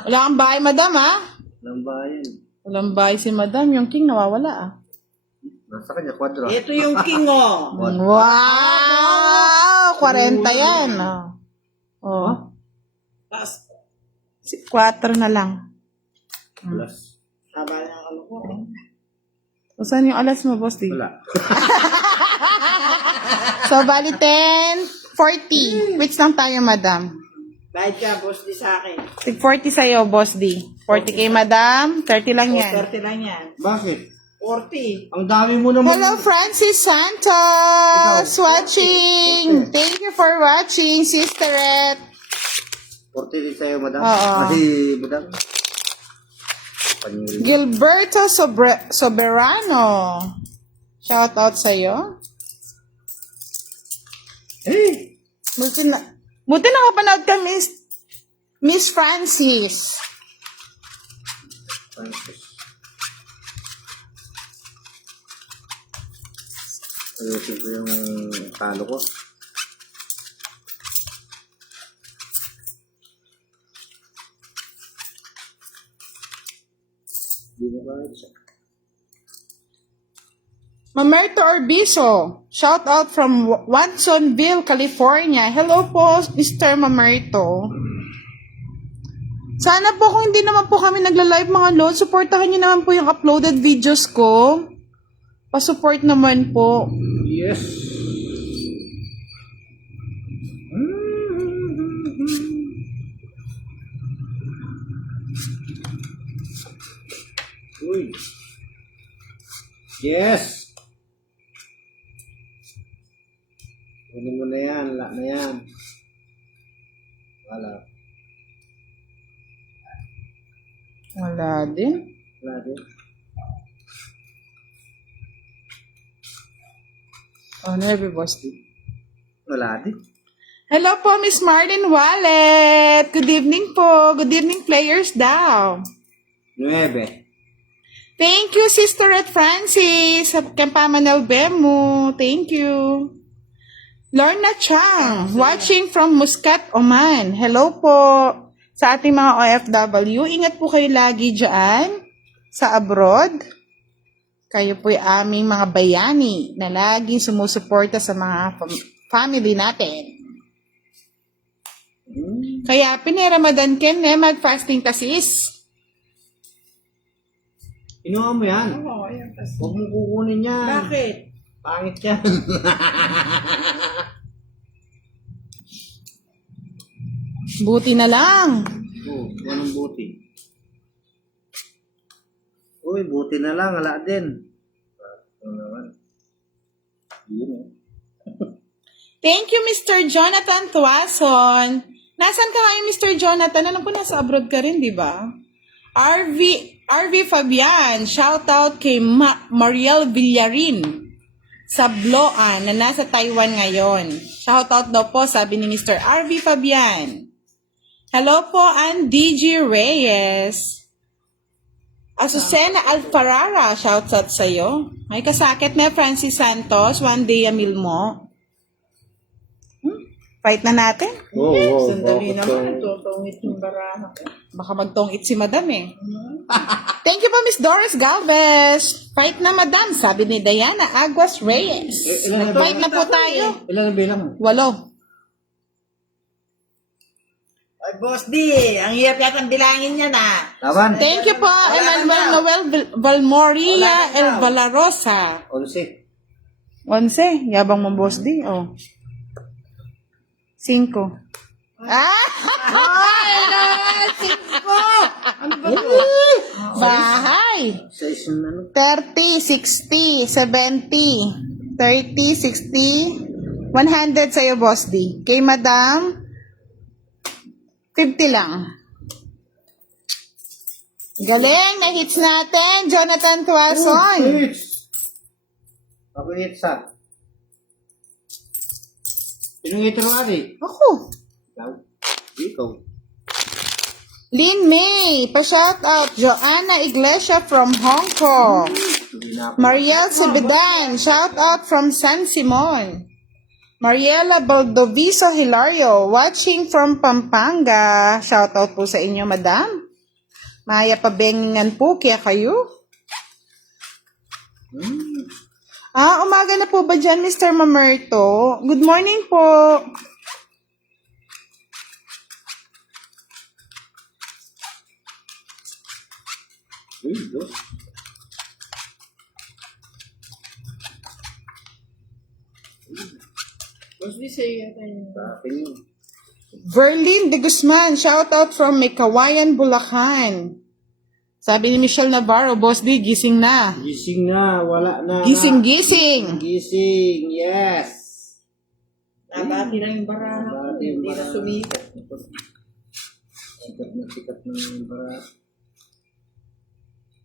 Wala kang bahay, madam, ha? Ng bayan. Walang bahay si madam. Yung king nawawala, ah. Nasa kanya, kwadro. Ito yung king, oh. Wow! 40 yan. Oh. Taas. 4 na lang. Plus. Haba ng ano ko. O, saan yung alas mo, boss? Di? Wala. So, bali 10, 40. Which lang tayo, madam? Bayad ka, Boss D, sa akin. Tig 40 sa'yo, boss D. 40 kay madam, 30 lang yan. 30 lang yan. Bakit? 40. Ang dami mo naman. Hello, Francis Santos! Watching! Thank you for watching, Sisterette. 40 sa'yo, madam. Oo. Kasi, madam. Panyo. Gilberto Soberano. Shout out sa'yo. Hey! Buti nakapanood ka, Miss Francis. Ayusin ko yung talo ko. Hindi na ba siya? Mamerto Orbiso. Shout out from Watsonville, California. Hello po, Mr. Mamerto. Sana po kung hindi naman po kami nagla-live mga lord, supportahan niyo naman po yung uploaded videos ko. Pa-support naman po. Yes! Uy! Yes! Kunin mo na yan, la na yan. Wala. Wala din. Wala din. Oh, never boss din. Wala din. Hello po, Miss Marlene Wallet. Good evening po. Good evening, players daw. 9. Thank you, Sister Red Francis at Kampamanal Bemu. Thank you. Lorna Chang, watching from Muscat, Oman. Hello po sa ating mga OFW. Ingat po kayo lagi dyan sa abroad. Kayo po'y aming mga bayani na laging sumusuporta sa mga family natin. Kaya piniramadan ken mag-fasting tasis. Inuha mo yan. Oo, ayan. Huwag mo kukunin yan. Bakit? Pangit yan. Buti na lang. Oh, anong buti? Uy, buti na lang. Wala din. Ano naman? Yun oh. Thank you, Mr. Jonathan Tuason. Nasaan ka ngayon, Mr. Jonathan? Alam ko nasa abroad ka rin, di ba? RV Fabian, shout out kay Mariel Villarin sa Bloan na nasa Taiwan ngayon. Shout out daw po, sabi ni Mr. RV Fabian. Hello po, and DG Reyes. Azucena Alfarara, shout out sa'yo. May kasakit na Francis Santos, one day a meal mo. Fight na natin. Oh, Sandali naman. Tutungit yung baraha ko. Baka magtongit si Madam eh. Thank you po, Miss Doris Galvez. Fight na, Madam, sabi ni Diana Aguas Reyes. Fight na po tayo. Ilan ang bilang mo? 8. Ay, Boss D, ang hirap yatang bilangin niya na. Laban? Thank you po, Emmanuel Noel Valmoria El Valarosa. 11. 11. Yabang mo, Boss D. Oh. 5. Ah! Ay, 5! Ano ba ito? Bahay! Sa isang ano? 30, 60, 70, 30, 60, 100 sa'yo, Boss D. Kay Madam, 50 lang. Galing! Na-hits natin, Jonathan Tuason. Hits! Ako hits ha. Sinong hito ng ate? Ako. Ikaw. Ikaw. Lin May, pa-shout out. Joanna Iglesia from Hong Kong. Mariel Sebedan, shout out from San Simon. Mariela Baldoviso Hilario, watching from Pampanga. Shout out po sa inyo, Madam. Maya pabengingan po, kaya kayo. Umaga na po ba dyan, Mr. Mamerto? Good morning po. Uy, dos. Boss D, sa'yo yata yun. Sa akin yun. Verlin de Guzman, shout out from Mekawayan, Bulacan. Sabi ni Michelle Navarro, Boss D, gising na. Gising na, wala na. Gising. Gising, yes. Nabati na yung baraha ko. Nabati yung Hindi na baraha. sumikat. Sikat ng bara.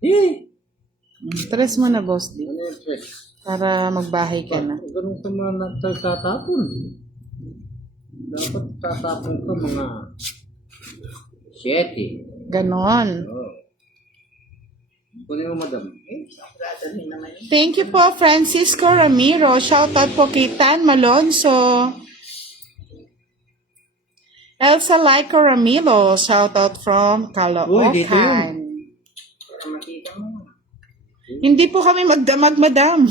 Eh! Stress mo na, Boss D. Ano yung stress? Para magbahay ka na. Ganun ka man tatapon. Dapat tatapon ka mga 7. Ganon. Oh. Kunin mo, madam. Dadalhin naman yun. Thank you po, Francisco Ramiro. Shoutout po kay Tan Malonzo. Elsa Laiko Ramiro. Shoutout from Uy, dito Caloocan. Para makita mo. Hindi po kami magdamag, madam.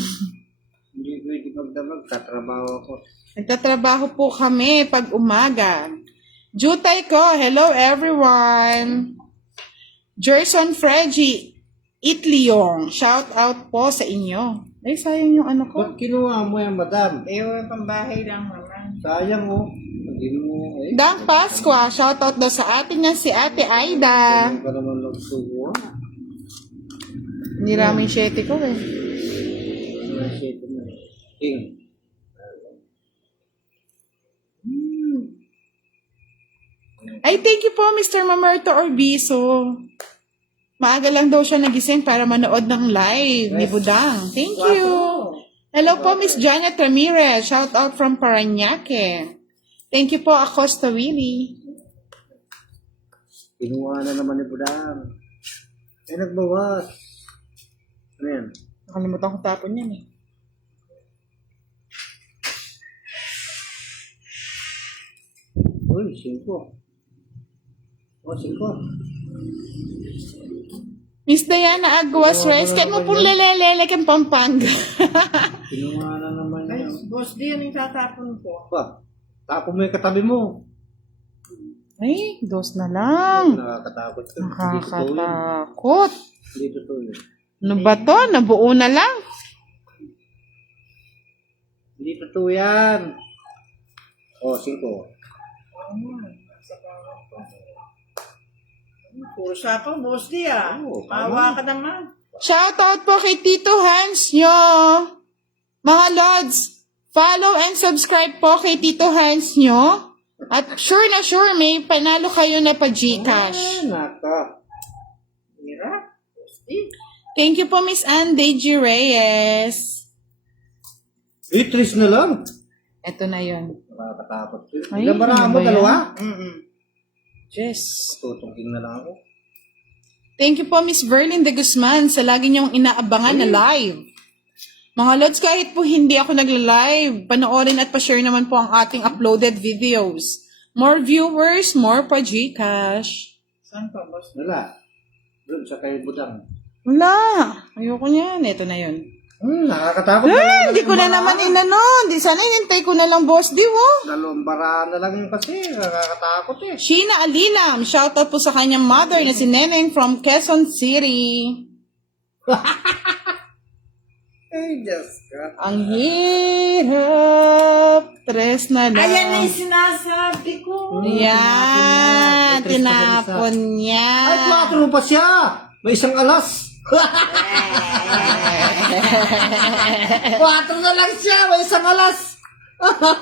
Hindi pwede magdamag. Tatrabaho ako. Nagtatrabaho po kami pag umaga. Jutay ko, hello everyone. Jerson Fredgy Itliong, shout out po sa inyo. Ay, sayang yung ano ko. Ba't kinuha mo yan, madam? Eh, yung pambahay lang naman. Sayang, oh. Hindi mo, eh. Dang Pasqua, shout out daw sa atin na si Ate Aida. Hindi ka naman nagsuwa. Niraming 7 ko eh. Nasito na. King. Ay, thank you po, Mr. Mamerto Orbiso. Maaga lang daw siya nagising para manood ng live ni Budang. Thank you. Hello po, Miss Janet Ramirez. Shout out from Parañaque. Thank you po, Acosta Willie. Kinuha na naman ni Budang. Eh, nagbawas. Ano yan? Nakalimutan ko tapon yan eh. Uy, 5. Oh, 5. Miss Diana Aguas Rice, kahit mo pong lelelele kang Pampanga. Kinuha na naman Ay, yan. boss, di yun yung tatapon ko. Pa, tapo mo yung katabi mo. Ay, 2 na lang. Nakakatakot ka. Hindi totoo yun. Nakakatakot. Hindi totoo yun. Ano ba to? Nabuo na lang. Hindi totoo yan. Oh, 5. Puro siya pa, boss, di ah. Oo, Pawa ka naman. Shoutout po kay Tito Hans nyo. Mga Lods, follow and subscribe po kay Tito Hans nyo. At sure na sure, may panalo kayo na pa Gcash. Naka. Mira, boss, di. Thank you po, Miss Andy G. Reyes. 3 na lang. Eto na yun. Nakakatakot. Ay, Ilan bara ano mo? ba yan? 2? Yes. Tutungking na lang ako. Thank you po, Miss Verlyn de Guzman, sa lagi niyong inaabangan na live. Mga Lods, kahit po hindi ako nagla-live, panoorin at pa-share naman po ang ating uploaded videos. More viewers, more pa Gcash. Saan pa, boss? Wala. Doon sa kay Budang. Wala. Ayoko niyan. Ito na yun. Nakakatakot. Hindi ko na naman inano. Di sana hinintay ko na lang, boss. Di mo. 2 bara na lang yun kasi. Nakakatakot eh. Sheena Alilam. Shoutout po sa kanyang mother na si Neneng from Quezon City. Ay, Diyos ka. Ang hirap. 3 na lang. Ayan na yung sinasabi ko. Yan. Tinapon niya. Ay, 4 pa siya. May isang alas. 4 na lang siya. May isang alas.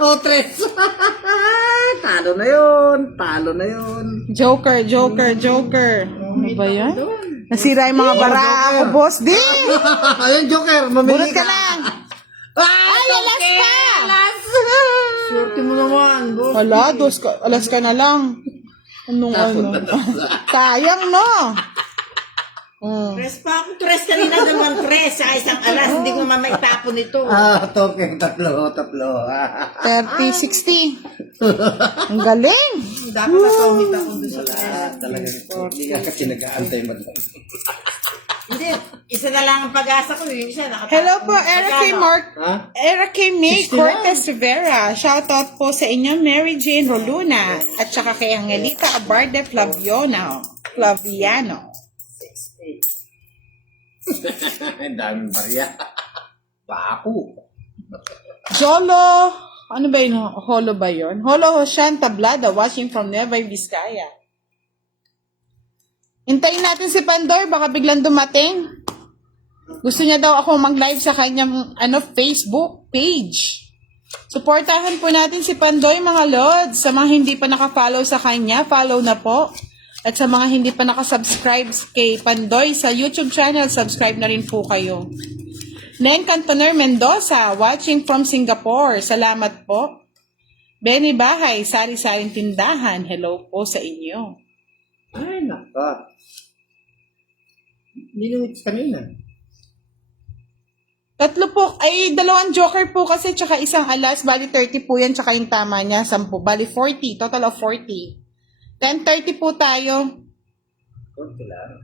O, 3. Talo na yun. Talo na yun. Joker, Joker, Joker. Ano ba yan? Nasira yung mga bara ako, boss. Di! Ayun, Joker. Mamili Bulot ka na. Ay, alas ka! Swerte mo naman, boss. Wala, alas ka na lang. Anong ano? Sayang, no? Tres pa ako. Tres kanina naman, tres. Sa isang alas, hindi ko naman maitapon ito. Token. 3. 30-60. Ang galing. Dapat nasumit ako dun sa tres. Talaga. Hindi ka kasi nag-aantay madam. Hindi, isa na lang ang pag-asa ko. Yung isa nakatapon. Hello po, Ha? Eric May 60 Cortez Rivera. Shoutout po sa inyo, Mary Jane Roluna. At saka kay Angelita Abarde Flaviano. Ang daming barya. Baku. Jolo, ano ba yun? Holo ba yun? Holo Hoshan Tablada, watching from Nueva Vizcaya. Hintayin natin si Pandor, baka biglang dumating. Gusto niya daw ako mag-live sa kanyang Facebook page. Suportahan po natin si Pandoy, mga Lods. Sa mga hindi pa nakafollow sa kanya, follow na po. At sa mga hindi pa nakasubscribe kay Pandoy sa YouTube channel, subscribe na rin po kayo. Nen Cantoner Mendoza, watching from Singapore. Salamat po. Benny Bahay, sari-saring tindahan. Hello po sa inyo. Ay, naka. Ninuwits kanina. Tatlo po, ay dalawang joker po kasi tsaka isang alas. Bali 30 po yan, tsaka yung tama niya, 10. Bali 40, total of 40. 10:30 po tayo. Kunti lang.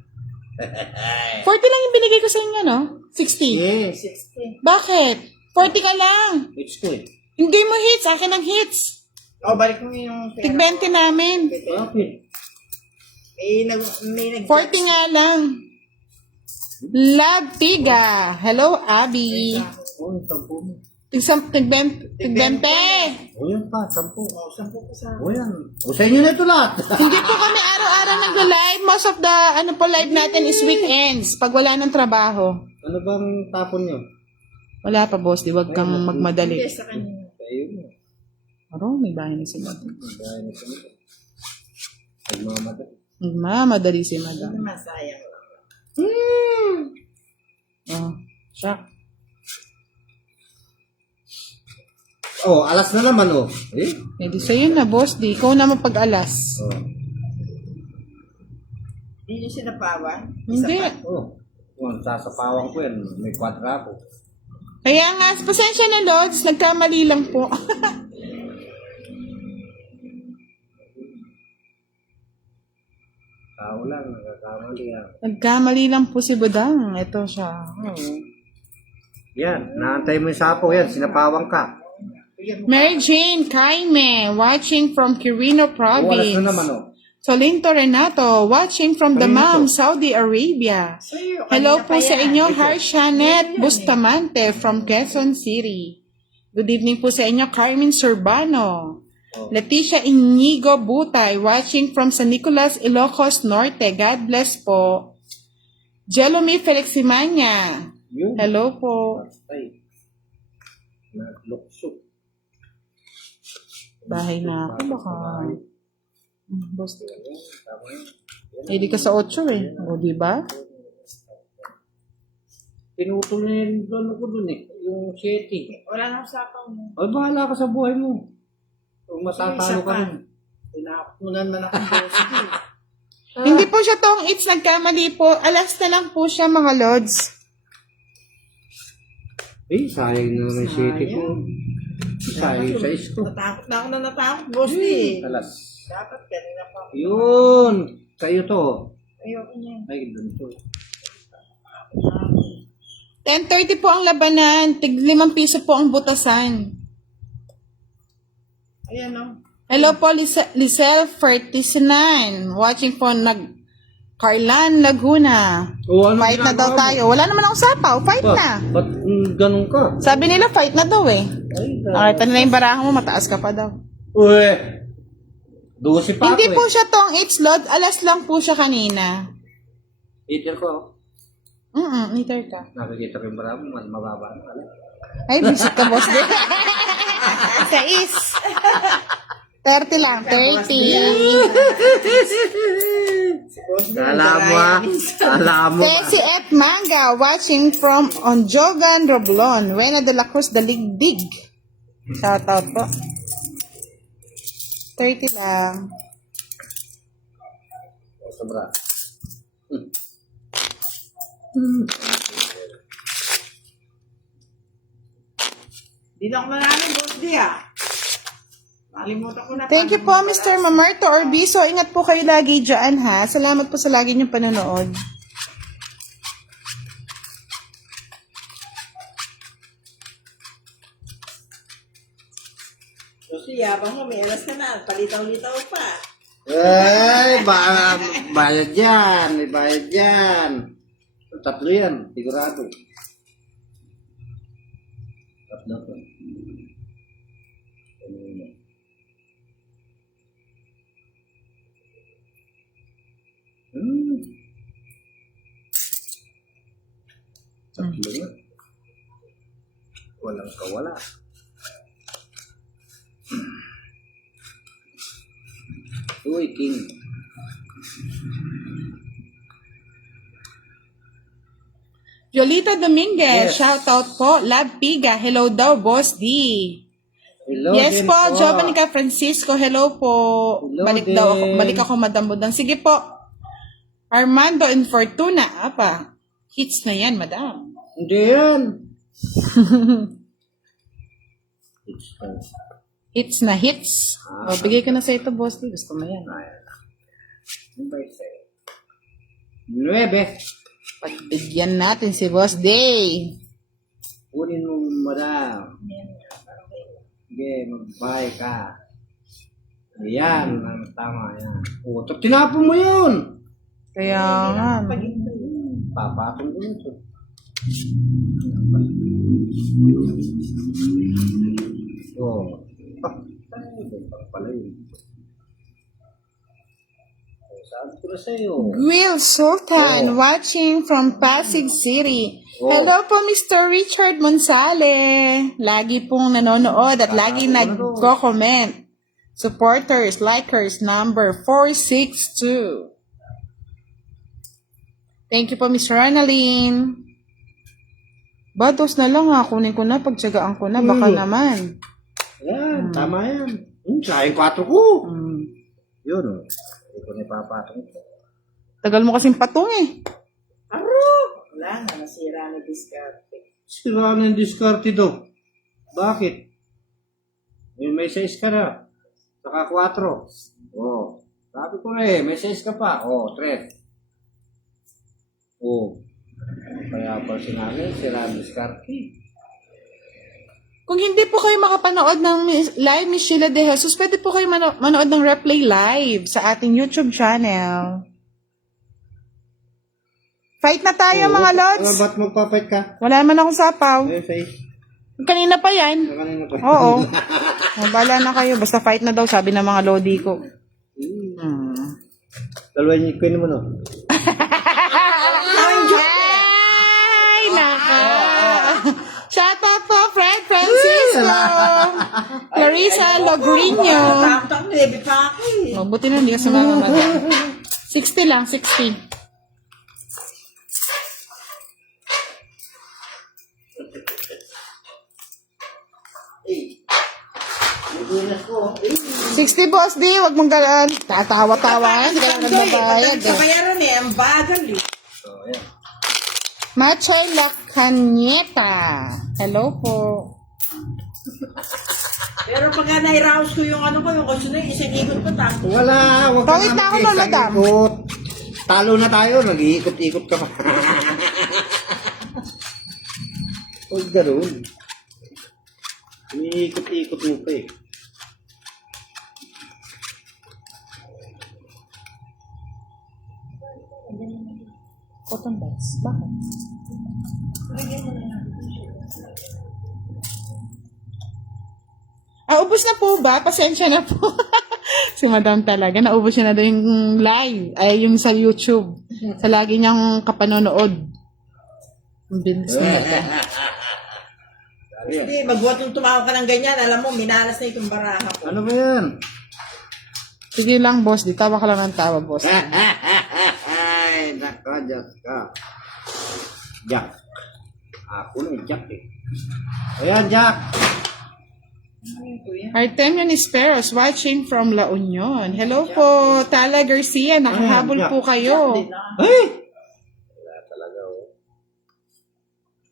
40 lang yung binigay ko sa inyo, no? 60. Yes. 60. Bakit? 40 ka lang. It's good. Hindi mo hits, akin ang hits. Oh, balik mo yung... Tig 20 namin. Okay. May 40 nga lang. Love Tiga. Hello, Abby. Oh, 10. Tig 20. O yan pa, 10. Oh, 10 pa sa... O yan. O sa inyo na ito lahat. Hindi po kami araw-araw nag-live. Most of the live natin is weekends. Pag wala ng trabaho. Ano bang tapon nyo? Wala pa, boss. Di wag kang magmadali. Yes, sa kanina. Kayo mo. Aro, may bahay na si madam. Dahil na ito. Nagmamadali. Magmamadali si madam. Masayang lang. Oh, shock. Oh, alas na naman oh. Eh? Hindi sa'yo na, boss. Di ikaw na mapag-alas. Oh. Hindi nyo sinapawan? Hindi. Oh. Kung sasapawan ko yan, may kwadrapo. Kaya nga, pasensya na, Lods. Nagkamali lang po. Tao lang, nagkakamali yan. Nagkamali lang po si Budang. Ito siya. Oh. Yan, naantay mo yung sapo yan, sinapawang ka. Mary Jane Kaime, watching from Quirino Oh, alas Province. na naman oh. Solinto Renato, watching from Dammam, Saudi Arabia. Sa'yo, Hello kanina po pa sa yan. inyo, Harshanet Bustamante from Quezon City. Good evening po sa inyo, Carmen Surbano. Oh. Leticia Inigo Butay, watching from San Nicolas, Ilocos Norte. God bless po. Jelomy Feliximania. Yun. Hello po. Ay. Naglukso. Bahay na ako, baka. Boss. Eh, di ka sa 8 eh. O, di ba? Pinutol na yung doon ko dun eh. Yung 7. Wala nang usapan mo. Ay, bahala ka sa buhay mo. Kung matatalo ka rin. Tinakunan na akong boss. Hindi po siya tong it's nagkamali po. Alas na lang po siya, mga Lods. Eh, sayang na naman yung 7 ko. Sayang yung 6 ko. Natakot na ako na natakot, boss eh. Alas. Dapat kanina pa. Yun! Sa'yo to. Ayoko niya. Ay, doon to. 10:30 po ang labanan. Tig 5 piso po ang butasan. Ayan o. Hello po, Lisel Fertisinan. Watching po Carlan Laguna. Oh, ano Fight na daw ginagawa mo? tayo. Wala naman akong sapaw. Fight na. Ba't ganun ka? Sabi nila, fight na daw eh. Ay, Nakita nila yung barahan mo, mataas ka pa daw. Uy! 12 pa Hindi ako po eh. siya tong it's Lod. Alas lang po siya kanina. Eater ko. Meter ka. Nakikita ko yung marami, mas mababa na. Ay, visit ka, boss. Sa is. 30 lang, 30. Kala mo ah. Kala mo ah. Tessie F. Manga, watching from Onjogan, Roblon. Wena de la Cruz, Daligdig. Shout out po. 30 lang. Sobra. Di na ako maraming boss di ah. Nakalimutan ko na. Thank you po, Mr. Mamerto Orbiso. Ingat po kayo lagi dyan, ha? Salamat po sa lagi niyong panonood. Kasi yabang mo, may alas ka na. Palitaw-litaw pa. Ay, bayad yan. May bayad yan. 3 yan. Sigurado. 3 to. Tatlo yan. Walang kawala. Uy, king. Yolita Dominguez, Yes. shout out po. Love Piga, hello daw, Boss D. Hello Yes din po, Jovannica Francisco, hello po. Hello Balik ako, Madam Budang. Sige po. Armando and Fortuna, apa. Hits na yan, Madam. Hindi yan. Hits na hits. O, bigay ko na sa ito, Boss D. Gusto mo yan. Number 9. Pagbigyan natin si Boss Day. Kunin mo, madam. Sige, mag-buy ka. Ayan, tama yan. O, tinapon mo yun. Kaya nga. Papatong ko ito. O, pala yun. Sabi ko na sa'yo. Will Sultan, Oh. watching from Pasig City. Oh. Hello po, Mr. Richard Monsale. Lagi pong nanonood at lagi nagko-comment. Supporters, likers, number 462. Thank you po, Miss Ronaldine. Bados na lang ha. Kunin ko na, pagtsagaan ko na. Baka naman. Yan, tama yan. Sayang 4 ko. Yun, o. Hindi ko na ipapatong ito. Tagal mo kasing patong eh. Wala nga, nasira na diskarte. Sira na yung diskarte do. Bakit? May 6 ka na. Saka 4. Oh. Sabi ko na may 6 ka pa. Oh, 3. Oh. Kaya pa sinabi, sira ang diskarte. Kung hindi po kayo makapanood ng live Miss Sheila De Jesus, pwede po kayo manood ng replay live sa ating YouTube channel. Fight na tayo mga lods. Ba't magpapight ka? Wala naman akong sapaw. Face. Kanina pa yan. Kanina pa. Oo. Bala na kayo. Basta fight na daw, sabi ng mga lodi ko. Dalawa niyo ko naman, oh. Ay, naka. Shout out po, Fred Francisco. Clarissa Logrino. Takot ako, baby pa ako eh. Oh, buti na hindi ka sumama, madam. 60 lang, 60. Bunas ko. 60 boss di, wag mong galaan. Tatawa-tawa, hindi ka lang nagbabayad. Sa bayaran eh, ang bagal eh. So, ayan. Machay La Cañeta. Hello po. Pero pagka nairaos ko yung ano ko, yung questionnaire, isang ikot ko tako. Wala, wag Pawit na ako, madam. ikot. Talo na tayo, nag-iikot-ikot ka pa. Huwag gano'n. Iikot-ikot mo pa eh. Cotton buds. Bakit? Ubus na po ba? Pasensya na po. Si Madam talaga, naubos niya na daw yung live, ay yung sa YouTube. Sa lagi niyang kapanonood. Ang bilis na ito. Hindi, magbuhat yung tumawag ka ng ganyan, alam mo, minalas na itong baraha ko. Ano ba yan? Sige lang, boss. Di tawa ka lang ng tawa, boss. Ay, nako, Jack ka. Jack. Ako na Jack eh. Ayan, Jack. Artemian Esperos watching from La Union. Hello po, Tala Garcia. Nakahabol po kayo. Ay! Wala talaga, oh.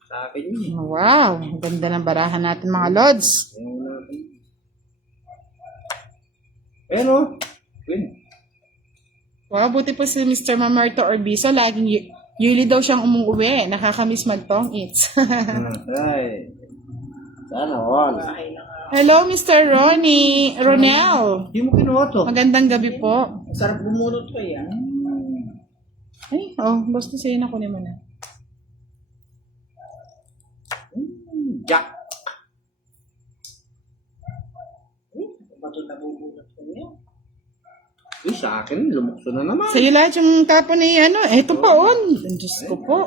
Sa akin yun eh. Wow, ang ganda ng barahan natin mga lods. Ayaw natin. Ayan, oh. Win. Wow, buti po si Mr. Mamarto Orbiso. Laging yearly daw siyang umuwi. Nakakamiss magtong eats. Ay. Sana all. Hello, Mr. Ronel. Hindi mo kinuha to. Magandang gabi po. Sarap bumunot ko yan. Ay, basta sa'yo na kunin mo na. Jack. Bato na bubunot ko yan. Uy, sa akin, lumukso na naman. Sa'yo lahat yung tapon ni eto pa on. Diyos ko po.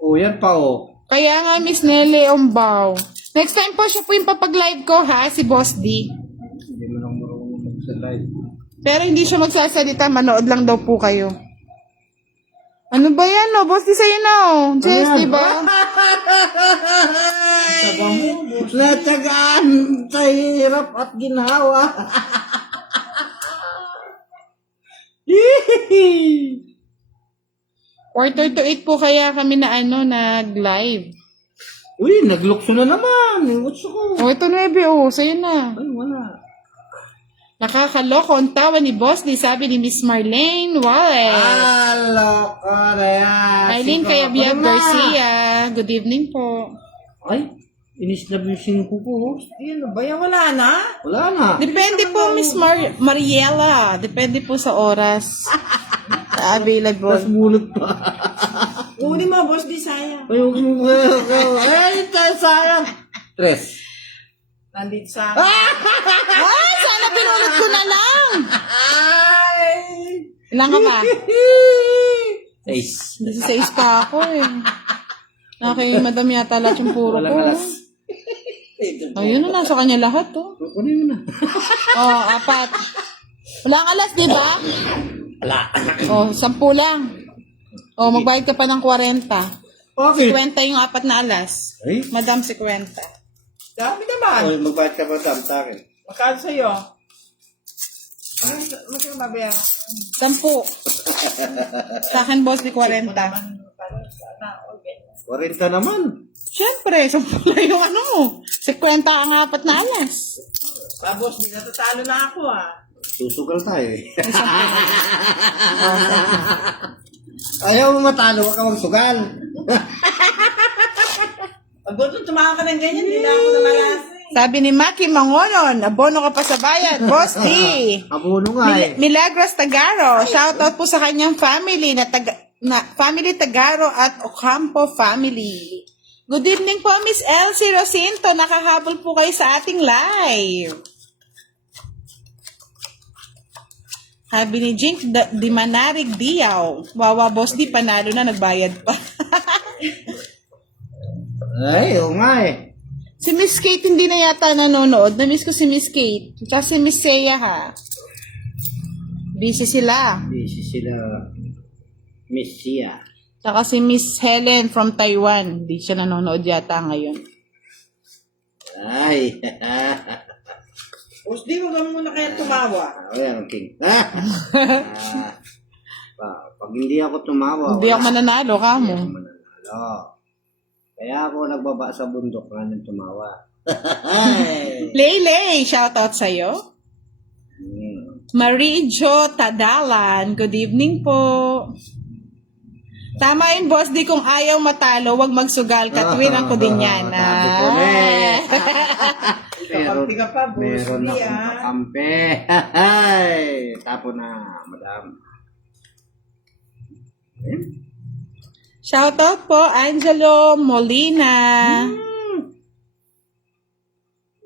Oh, yan pa, oh. Kaya nga, Miss Nelly Ombaw. Next time po, siya po yung papag-live ko, ha? Si Boss D. Hindi mo lang marunong sa live. Pero hindi siya magsasalita, manood lang daw po kayo. Ano ba yan, no? Boss, di sa'yo, no? Jess, Ano yan? di ba? Taga mo, boss. Natagaan sa hirap at ginawa. 8:45 po kaya kami na nag-live. Uy, naglukso na naman. Yung utso ko. O, ito 9, oh. Sa'yo na. Ay, wala. Nakakaloko ang tawa ni Boss Lee, sabi ni Miss Marlene Wallace. Aloko na yan. Eileen Siko Cayabyab ako na. Garcia. Good evening po. Ay, inisnab yung singko ko. Ay, ano ba yan? Wala na? Wala na. Depende po, Miss Mariela. Depende po sa oras. Sa available. Tapos mulot pa. Uli mo, boss, di sayang. Ay, ay, sayang. Tres. Nandito sa... Ay, sana pinulot ko na lang. Ay! Ilan ka pa? 6. 16 pa ako eh. Okay, madam yata lahat yung puro ko. Walang alas. Ayun na, nasa kanya lahat oh. Kunin mo na. Oh, 4. Walang alas, di ba? Wala. Oh, 10 lang. Oh, magbayad ka pa ng 40. Okay. 50 yung 4 na alas. Ay? Madam, 50. Dami naman. Oy, magbayad ka pa sa akin. Magkano sa'yo? Magkano babayaran? 10. Sa akin, boss, di 40. Sana, okay. 40 naman. Siyempre, 10 lang yung ano mo. 50 ang 4 na alas. Boss, di natatalo na ako Susugal tayo eh. Ayaw mo matalo, wag ka magsugal. Pag gusto tumakan ka ng ganyan, hindi na ako namalasa. Sabi ni Maki Mangonon, abono ka pa sa bayad, boss D. Abono nga eh. Milagros Tagaro, shoutout po sa kanyang family family Tagaro at Ocampo family. Good evening po, Miss Elsie Rosinto. Nakahabol po kayo sa ating live. Sabi ni Jink Di Manarig Diyaw. Wawa, boss D, panalo na, nagbayad pa. Ay, oo nga eh. Si Miss Kate hindi na yata nanonood. Na-miss ko si Miss Kate. Kasi si Miss Seya ha. Busy sila. Busy sila. Miss Sia. Tsaka si Miss Helen from Taiwan. Hindi siya nanonood yata ngayon. Ay. Boss, di mo muna kaya tumawa. Ayan, King. Pag hindi ako tumawa, Hindi ako mananalo ka mo. ako mananalo. Kaya ako nagbaba sa bundok na nang tumawa. Leylay, shoutout sa'yo. Marie Jo Tadalan, good evening po. Tama yun, boss. Di kung ayaw matalo, wag magsugal. Katwiran ko din yan. Sabi ko na eh. Kakampi ka pa, boss. Meron Di akong kakampi. Tapo na, madam. Shoutout po, Angelo Molina.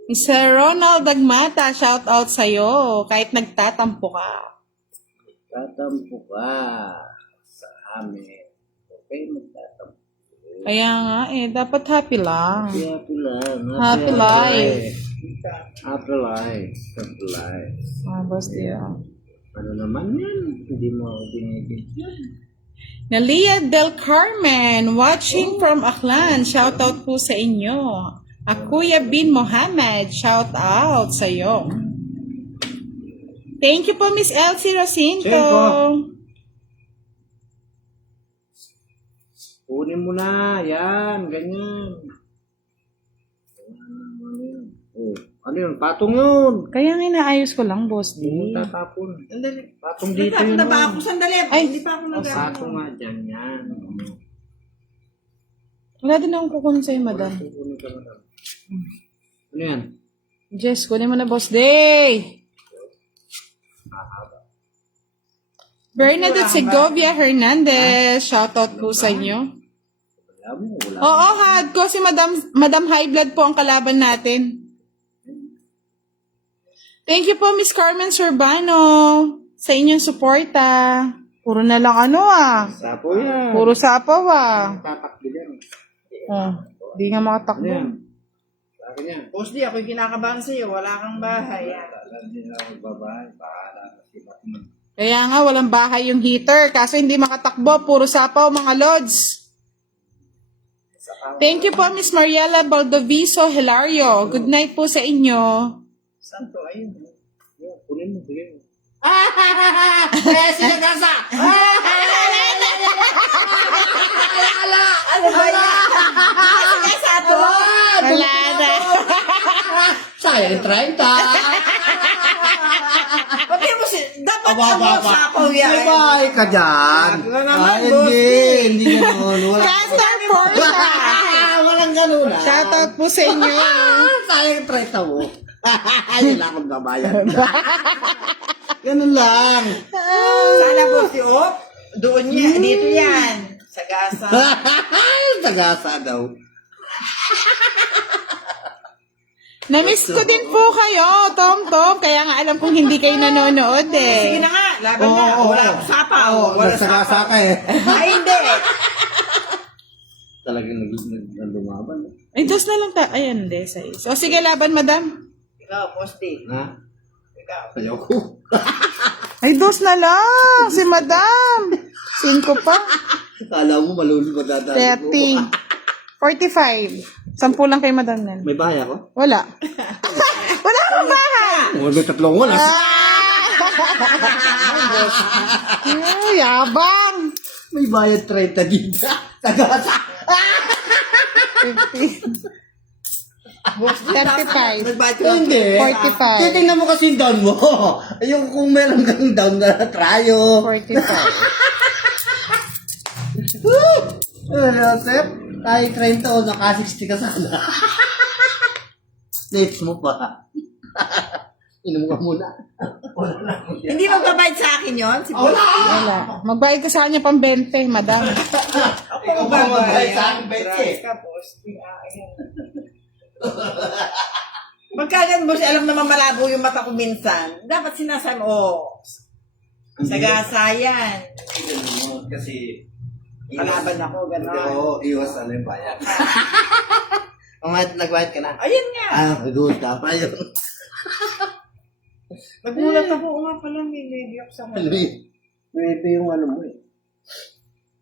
Mr. Ronald Dagmata, shoutout sa'yo. Kahit nagtatampo ka. Tatampo ka sa amin. Okay, magtatampo. Kaya nga dapat happy lang. Happy lang. Happy life. Happy life. Happy life. Boss dear. Ano naman yan? Hindi mo ako binibigyan. Nalia Del Carmen, watching from Aklan. Shoutout po sa inyo. Kuya Bin Mohammed, shoutout sa iyo. Thank you po, Miss Elsie Rosinto. Kunin mo na. Yan. Ganyan. Oh, ano yun? Patong yun. Kaya nga inaayos ko lang, boss. Hindi tatapon. Sandali. Patong dito Nagtapon yun. na ba ako? Sandali. Ay. Hindi pa ako Patong nga dyan. Yan. Wala din akong kukunin sa'yo, madam. Kukunin ka, madam. Ano yan? Jess, kunin mo na, boss day. Bernadette Segovia Hernandez, shoutout po sa inyo. Wala mo. Wala. Oo, had ko si Madam High Blood po ang kalaban natin. Thank you po, Miss Carmen Sorbano, sa inyong suporta. Puro na lang Sapo yan. Puro sapaw Tatakbo yan. Di nga Ano makatakbo. yan? Sa akin yan. Boss, di ako'y kinakabahan sa'yo. Wala kang bahay. Alam din ako babae. Bahala na si Batman. Kaya nga, walang bahay yung heater. Kaso hindi makatakbo. Puro sapaw, mga lods. Thank you po, Miss Mariela Baldoviso Hilario. Good night po sa inyo. Saan to? Ayun. Kunin mo, kunin mo. Sinagasa! Ano ba yan? Sinagasa to? Wala na. Sayang 30. Pati mo dapat ang sapaw yan. May bahay ka dyan. Wala naman, Ay, boss. hindi gano'n. Caster Forza. Walang gano'n ah. Shoutout po sa inyo. Sayang 30 mo. Hindi na akong babayan. Ganun lang. Sana boss yung doon niya. Dito yan. Sagasa. Tagasa daw. Namiss ko din po kayo, Tom. Kaya nga alam kong hindi kayo nanonood Sige eh. na nga. Laban na. Wala akong sapaw. Wala Nagsagasa sapaw. ka eh. Ay, hindi. Talagang naglumaban. Ay, dos na lang ta. Ayan, hindi. So, sige, laban, madam. Ikaw, boss D. Ha? Ikaw. Ayaw ko. Ay, dos na lang. Si madam. 5 pa. Kala mo malulog ko dadaan ko. 30. 45. 10 lang kay madam nan. May bahay ako? Wala. Wala akong bahay. May tatlong wala. Ay, yabang. May bayad 30 dito. Tagasa. 50. 35. Nagbayad ka lang. Hindi. 45. Titingnan mo kasi yung down mo. Yung kung meron kang down na tryo. 45. Joseph, tayo 30 o naka-60 ka sana. Dates mo pa. Inom ka muna. Wala na. Hindi magbabayad sa akin yon si boss. Wala. Magbayad ka sa kanya pang 20, madam. Ako Ikaw ba magbabayad sa akin, Betty? Grabe ka, boss. Ayan. Pagka yan, boss, alam naman malabo yung mata ko minsan. Dapat sinasabi mo, sagasa yan. Kasi Kalaban ako, gano'n. Oo, iwas na yung bayan. Nagbayad ka na? Ayun nga. Good. Tama yun. Nagulat ako, nga pala, may lady ako sa Ano eh? Maybe yung ano mo eh.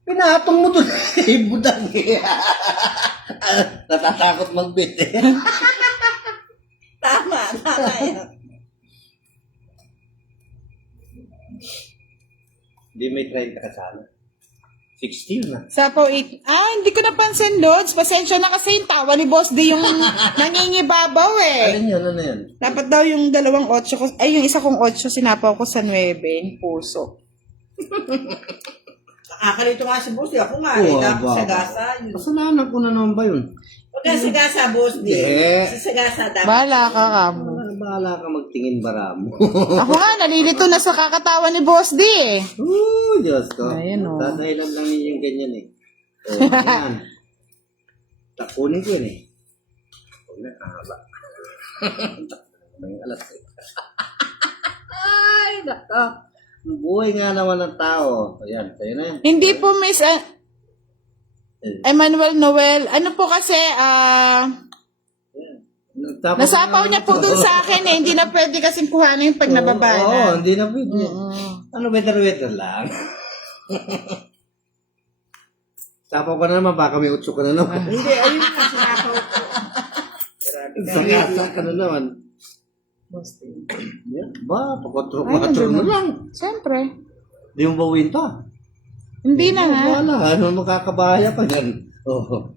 Pinatong mo to eh. Budang eh. Natatakot magbit eh. Tama yan. Hindi may 30 ka sana. 16 na. Sapo 8. Hindi ko napansin, Lods. Pasensya na kasi yung tawa ni Boss D yung nangingibabaw eh. Alin yun? Ano yan? Dapat daw yung 2 8 ko, ay yung isa kong 8 sinapaw ko sa 9, yung puso. Nakakalito nga si boss. Ako nga, Oo, dapat ba- sagasa. Kasalanan ko na naman ba yun? Pagka sagasa, boss, di. Hindi. Si sagasa, dapat. Bahala ka, Kamo. Bahala ka magtingin bara mo. Ako nga, nalilito na sa kakatawa ni Boss D eh. Diyos ko. Ayun, oh. Dadahilan lang niya yung ganyan eh. O, yan. Takunin ko yun eh. Huwag na, kahaba. May alas eh. Ay, naka. Buhay nga naman ng tao. Ayan, sa'yo na yan. Hindi po, Miss Emmanuel Noel. Ano po kasi, nasapaw niya po dun sa akin eh. Hindi na pwede kasing kuhanin pag nababa na. Oo, hindi na pwede. Ano, weather lang. Sapaw ka na naman, baka may utso ka na naman. Hindi, ayun nga, sinapaw ko. Grabe ka. Sagasa ka na naman. Yan, ba, pakotro mo lang. Siyempre. Di mo bawin pa. Hindi na nga. Wala, ano makakabaya pa yan. Oo.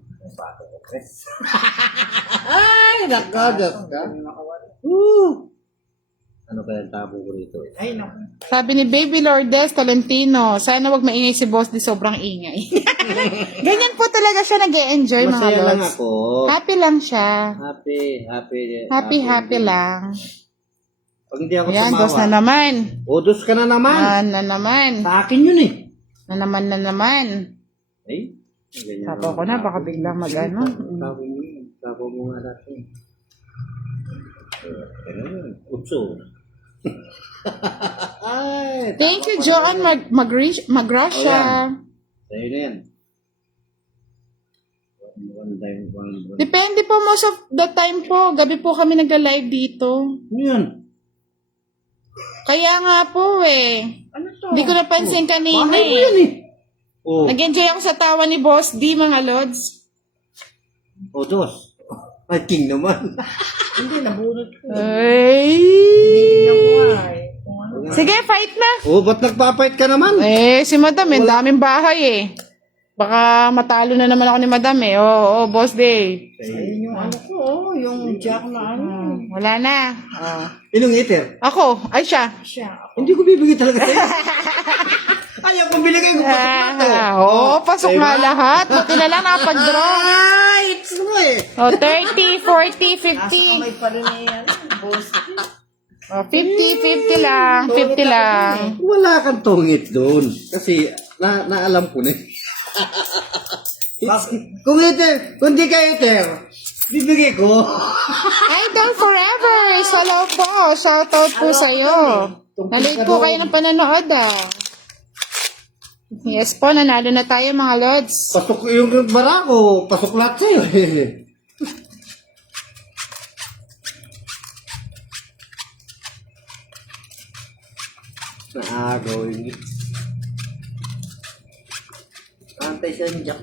Ay, nakagas ka. Ano kaya ang tabo ko rito eh? Ay, naku. Sabi ni Baby Lourdes Tolentino, sana wag maingay si Boss di sobrang ingay. Ganyan po talaga siya nag-e-enjoy mga Masaya lang lods. ako. Happy lang siya. Happy lang. Pag hindi ako Ayan, sumawa. dos na naman. O, dos ka na naman. Na naman. Sa akin yun eh. Na naman. Ay, ganyan. Sapo ko na, baka biglang mag-ano. Sapo mo nga natin. Ganyan. Utso. Ay, Thank you, Joan Magrasha. sa'yo na yan. One. Depende po most of the time po. Gabi po kami nagla-live dito. Ano yan? Kaya nga po eh. Ano Hindi ko napansin kanina Bahay mo eh. yan eh. Oh, Nag-enjoy ako sa tawa ni Boss D, mga lods. oh, dos. Ay, king naman. Hindi, nabunot ko. Ay! Tingnan ko nga eh. Kung ano. Sige, fight na. Oh, ba't nagpapight ka naman? Eh, si Madam, eh, daming bahay eh. Baka matalo na naman ako ni Madam eh. Oo, Boss D. Ayun yung ano ko, oh, yung jack na ano. Wala na. Inong eater? Ako, ay siya. Siya. Hindi ko bibigay talaga sa'yo. Ayaw kong binigay ko pasok na to. Oo, pasok nga lahat. Buti na lang nakapag-draw. Ay, it's mo eh. Oh, 30, 40, Nasa 50. kamay pa rin eh, ano, boss. Oh, 50, 50 lang. 50 lang. Wala kang tungit doon. Kasi, naalam ko na. Kung eater, kung di ka eater, bibigay ko. Idol Forever! Salaw po. Shoutout po sa'yo. Nalate po kayo ng pananood Yes po, nanalo na tayo mga lods. Pasok yung bara ko, pasok lahat sa'yo eh. Naagaw yun. Antay siya yung jack.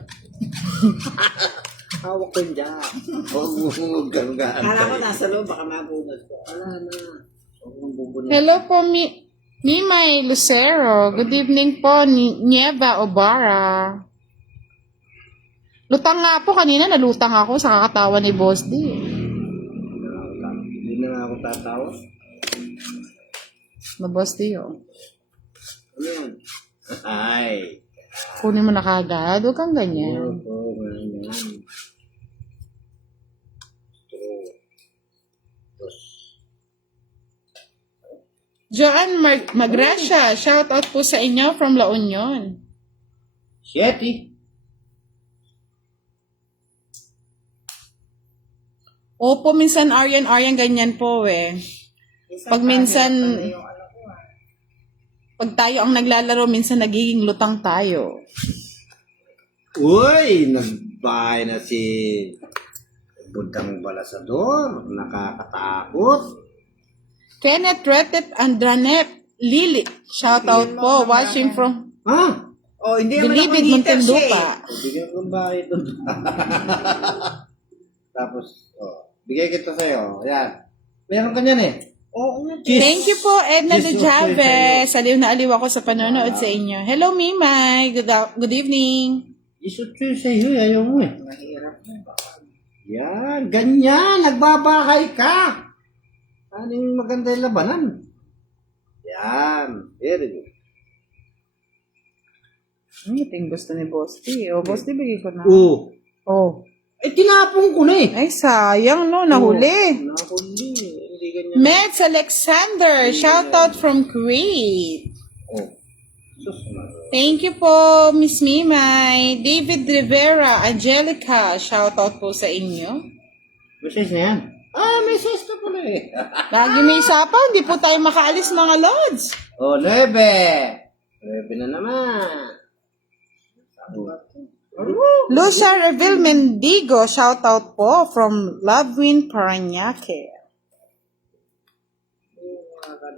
Hawak ko yung jack. Huwag kang Kala ko nasa loob, baka mabunot ko. Wala na. Huwag mong bubunod. Hello po, Mimay Lucero. Good evening po, Nieva Obara. Lutang nga po, kanina nalutang ako sa kakatawa ni Boss D. Hindi na nga ako tatawa. Na Boss D, oh. Ano yan? Ay. Kunin mo na kagad. Huwag kang ganyan. Oo, ganyan. Joanne Magracia, shout out po sa inyo from La Union. Shetty. Opo, minsan Aryan ganyan po eh. Pag minsan, Yung ano ko pag tayo ang naglalaro, minsan nagiging lutang tayo. Uy, nagbahay na si Budang Balasador. Nakakatakot. Kenneth Retet Andranet Lili, shout out po, watching from Ha? Oh, hindi naman ako Bilibid, heater siya Muntinlupa. Bigyan ko ng bahay doon. Tapos, bigay kita sa'yo. Ayan. Meron ka niyan eh. Oo nga. Thank you po, Edna Yes, de Jave. Aliw na aliw ako sa panonood sa inyo. Hello, Mimay. Good evening. Isot ko yung sa'yo. Ayaw mo eh. Mahirap na. Yan. Ganyan. Nagbabahay ka. Anong maganda yung labanan? Yan. Very good. Ito yung gusto ni Boss D. O, Boss D, bigay ko na. Oo. Oh. Eh, tinapong ko na eh. Ay, sayang, no? Nahuli. Nahuli. Hindi ganyan. Meds Alexander, shout out from Kuwait. Oh. Sus, Thank you po, Miss Mimay. David Rivera, Angelica, shout out po sa inyo. Message na yan. Ah, message na pala eh. Lagi may isa pa, hindi po tayo makaalis mga lods. Oh, 9. 9 na naman. Lucia Reville Mendigo, shout out po from Lovewind Paranaque.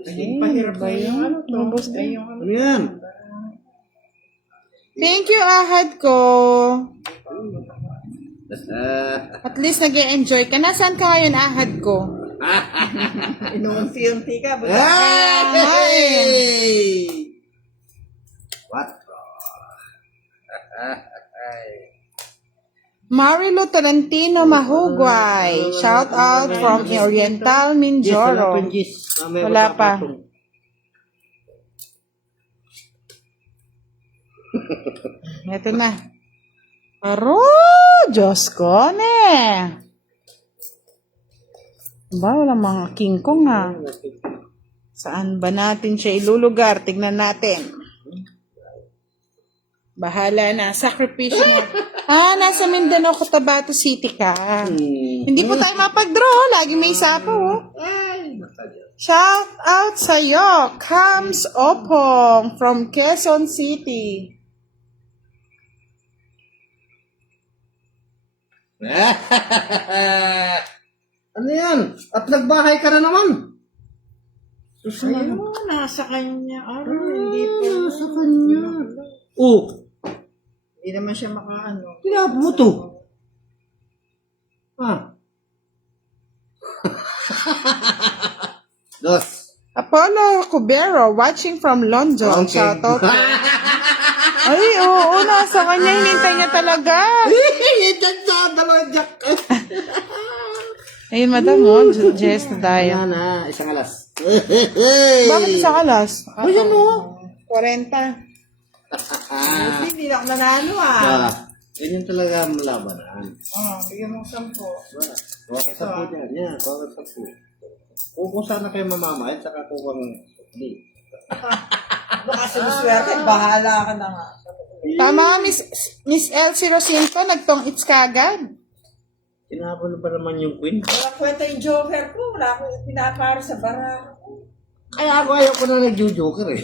Pahirap na yung ano to. Ubus din. Yung ano. Ano yan? Thank you, ahad ko. At least nag-enjoy ka. Nasaan ka ngayon, ahad ko? Inuunti-unti ka. Hey! What? Marilo Tolentino Mahugway, shout out from Oriental Mindoro. Wala pa. Ito na. Aro, Diyos ko, ne. Ba, walang mga kingkong ha. Saan ba natin siya ilulugar? Tignan natin. Bahala na. Sakripisyo na. Nasa Mindanao, Cotabato City ka. Hindi po tayo mapag-draw. Lagi may isa po. Shout out sa'yo. Kams Opong from Quezon City. Ano yan? At nagbahay ka na naman. Susaya. Ano, nasa kanya. Hindi pa. Sa kanya. Oh, Hindi naman siya makaano. tinapon mo to. Ah. Dos. Apollo Cubero, watching from London. Okay. Shoutout po. Ay, oo, nasa kanya. Hinintay niya talaga. Yan sa dalawang jack. Ayun, madam, oh. Jess na tayo. Ayan na, isang alas. Bakit sa alas? Ayan o. 40. Hindi na ako nanalo Yan yung talaga ang labanan. Bigyan mo 10. Kuha ka sa po dyan. Yan, kuha ka sa po. Kung sana kayo mamamayad, saka kuha kang hindi. Baka sinuswerte, bahala ka na nga. Tama nga, Miss Elsie Rosinto, nagtong-its kagad. Tinapon pa naman yung queen. Walang kwenta yung joker ko. Wala akong pinapara sa baraha ko. Kaya ako ayaw ko na nag-joker eh.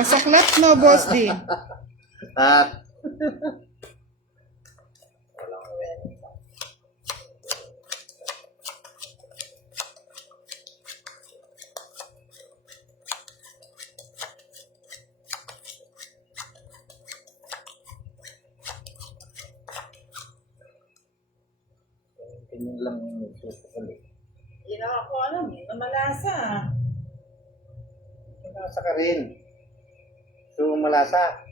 Masaklat, no, Boss D? At, Walang kwenta. ganyan lang yung susunod. Hindi na ako alam eh. Namalasa. Malasa ka rin. So, malasa.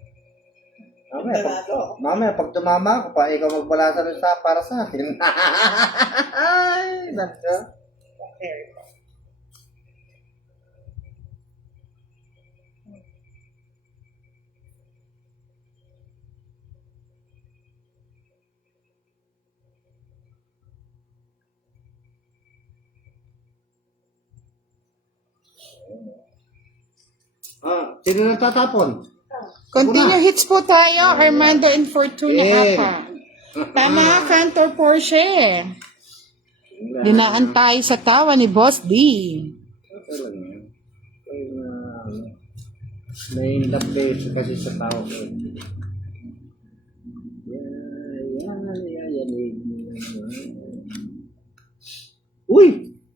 Mamaya, pag tumama ako pa, ikaw magbalasa rin para sa akin. Ay, naka. Okay. Sino nang tatapon? Continue hits po tayo, Armando and Fortuna Yeah. Apa. Tama, Cantor Porsche. Dinaan tayo sa tawa ni Boss D. Okay lang yan. Kaya na, may love base kasi sa tao ko. Uy!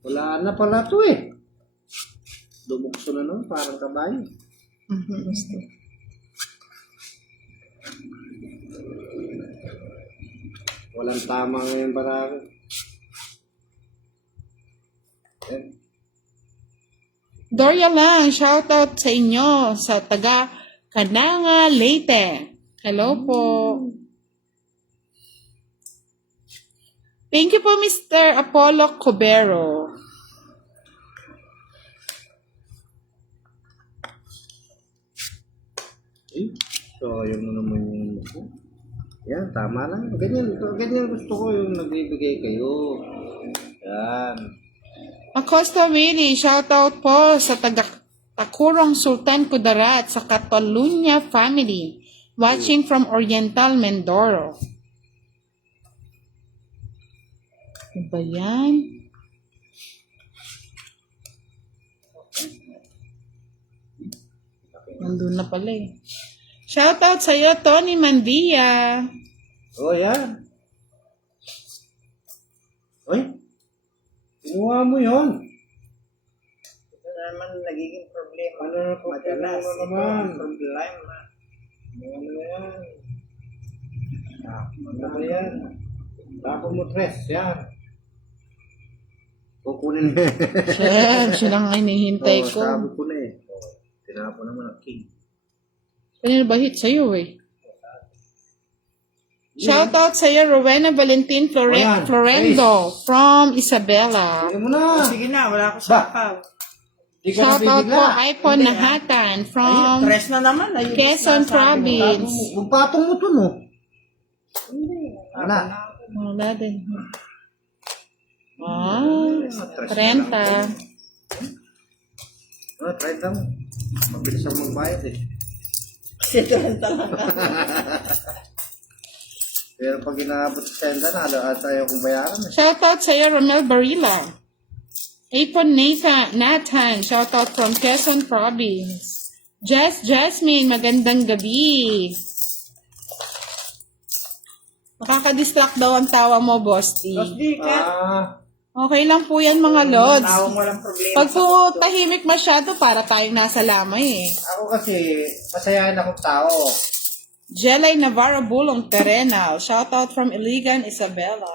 Wala na pala to eh. Dumukso na nun, parang kabayo. Walang tama ngayon para Doria lang, shoutout sa inyo sa taga Cananga, Leyte. Hello po. Thank you po, Mr. Apollo Cubero. So, yun mo naman yung yan, tama lang. Ganyan gusto ko yung nagbibigay kayo. Yan. Acosta Willie, shoutout po sa taga Takurong Sultan Kudarat sa Catalunya family. Watching from Oriental Mindoro. Ano ba yan? Nandun na pala eh. Shoutout sa iyo, Tony Mandia. Oh, yan. Uy, kinuha mo yun. Ito naman nagiging problema. Ano na po? Madalas. Ano naman? Problema. Ano yan? Ano yan? Tapon mo tres, yan. Kukunin mo. Siya lang hinihintay ko. Sabi ko na eh. Tinapon naman ang king. Kanino ba hit sa'yo eh? Shoutout sa iyo, Rowena Valentin Ayan, Florendo from Isabela. Sige mo na. Sige na, wala ako sapaw. Di ka Shoutout po, nabibigla. iPhone Nahatan from Tres na naman. Ayun, Quezon sinasabi mo. Province. Magpatong mo to, no? Hindi. Wala. Wala din. Ah, 30. Try lang. Mabilis ang magbayad eh. Kasi ito lang talaga. Pero pag inaabot sa senda na, ayaw kong bayaran eh. Shoutout sa iyo, Romel Barilla. Apon Nathan, shoutout from Quezon Province. Jasmine, magandang gabi. Makaka-distract daw ang tawa mo, Boss D. Tapos di ka. Okay lang po yan mga lods. Taong walang problema. Pag po tahimik masyado, para tayong nasa lamay eh. Ako kasi, masayahan akong tao. Jelay Navarro Bulong Terenal. Shoutout from Iligan, Isabela.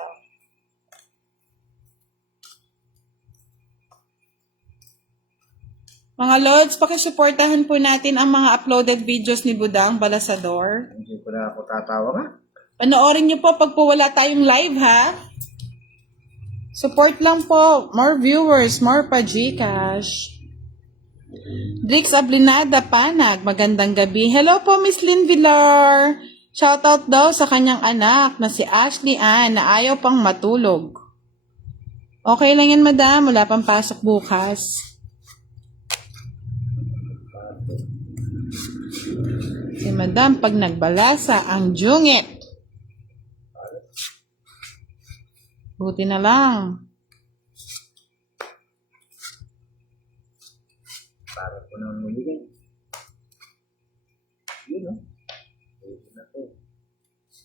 Mga lods, pakisuportahan po natin ang mga uploaded videos ni Budang Balasador. Hindi ko na ako tatawa nga. Panoorin niyo po pag po wala tayong live ha. Support lang po. More viewers, more pa Gcash. Drix Ablinada Panag, magandang gabi. Hello po Miss Lynn Villar. Shoutout daw sa kanyang anak na si Ashley Ann na ayaw pang matulog. Okay lang yan madam, wala pang pasok bukas. Si madam pag nagbalasa ang jungit. Buti na lang. Para ko naman muligay. Yun, no? Pwede na to.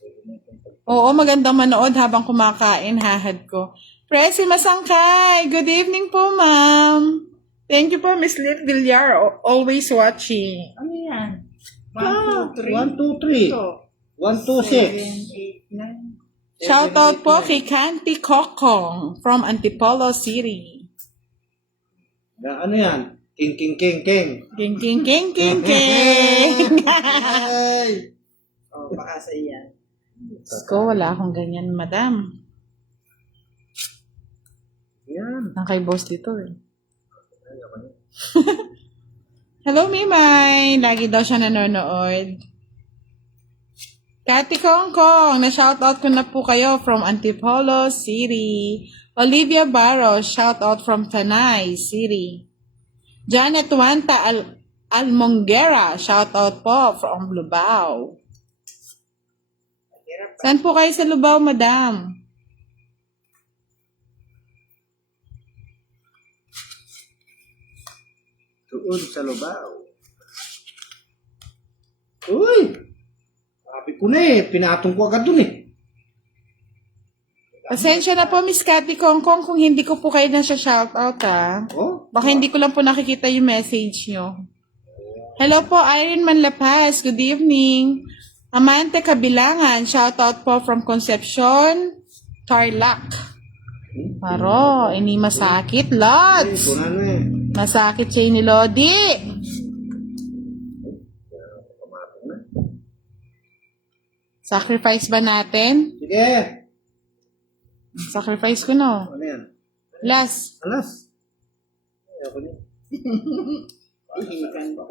Pwede na itong Oo, magandang manood habang kumakain, hahad ko. Presi Masangkay, good evening po ma'am. Thank you po Miss Lynn Villar, always watching. Ano yan? 1, 2, 3. Ito. 1, 2, 6. 7, 8, 9. Shoutout po kay Kanti Kokong from Antipolo City. Ano yan? King, king, king, king. King, king, king, king, king. Ay! Oh, baka sa iyan. Ko, wala akong ganyan, madam. Yan. Ang kay boss dito eh. Hello, Mimay. Lagi daw siya nanonood. Kati Kong Kong, na-shoutout ko na po kayo from Antipolo City. Olivia Barros, shoutout from Tanay City. Janet Wanta Almongera, shoutout po from Lubao. Saan po kayo sa Lubao, madam? Tuon sa Lubao. Uy! Sabi ko na eh. Pinatong ko agad dun eh. Pasensya na po, Miss Kati Kong Kong, kung hindi ko po kayo na siya shoutout, ha? Oh? Baka hindi ko lang po nakikita yung message nyo. Hello po, Irene Manlapas. Good evening. Amante Kabilangan. Shoutout po from Concepcion, Tarlac. Paro, ini masakit, Ay, Lods. ito na na eh. Masakit siya ni Lodi. Pamatong na. Sacrifice ba natin? Sige. Sacrifice ko no. Ano yan? Last. Alas. Ayoko niya. Hihikan ko.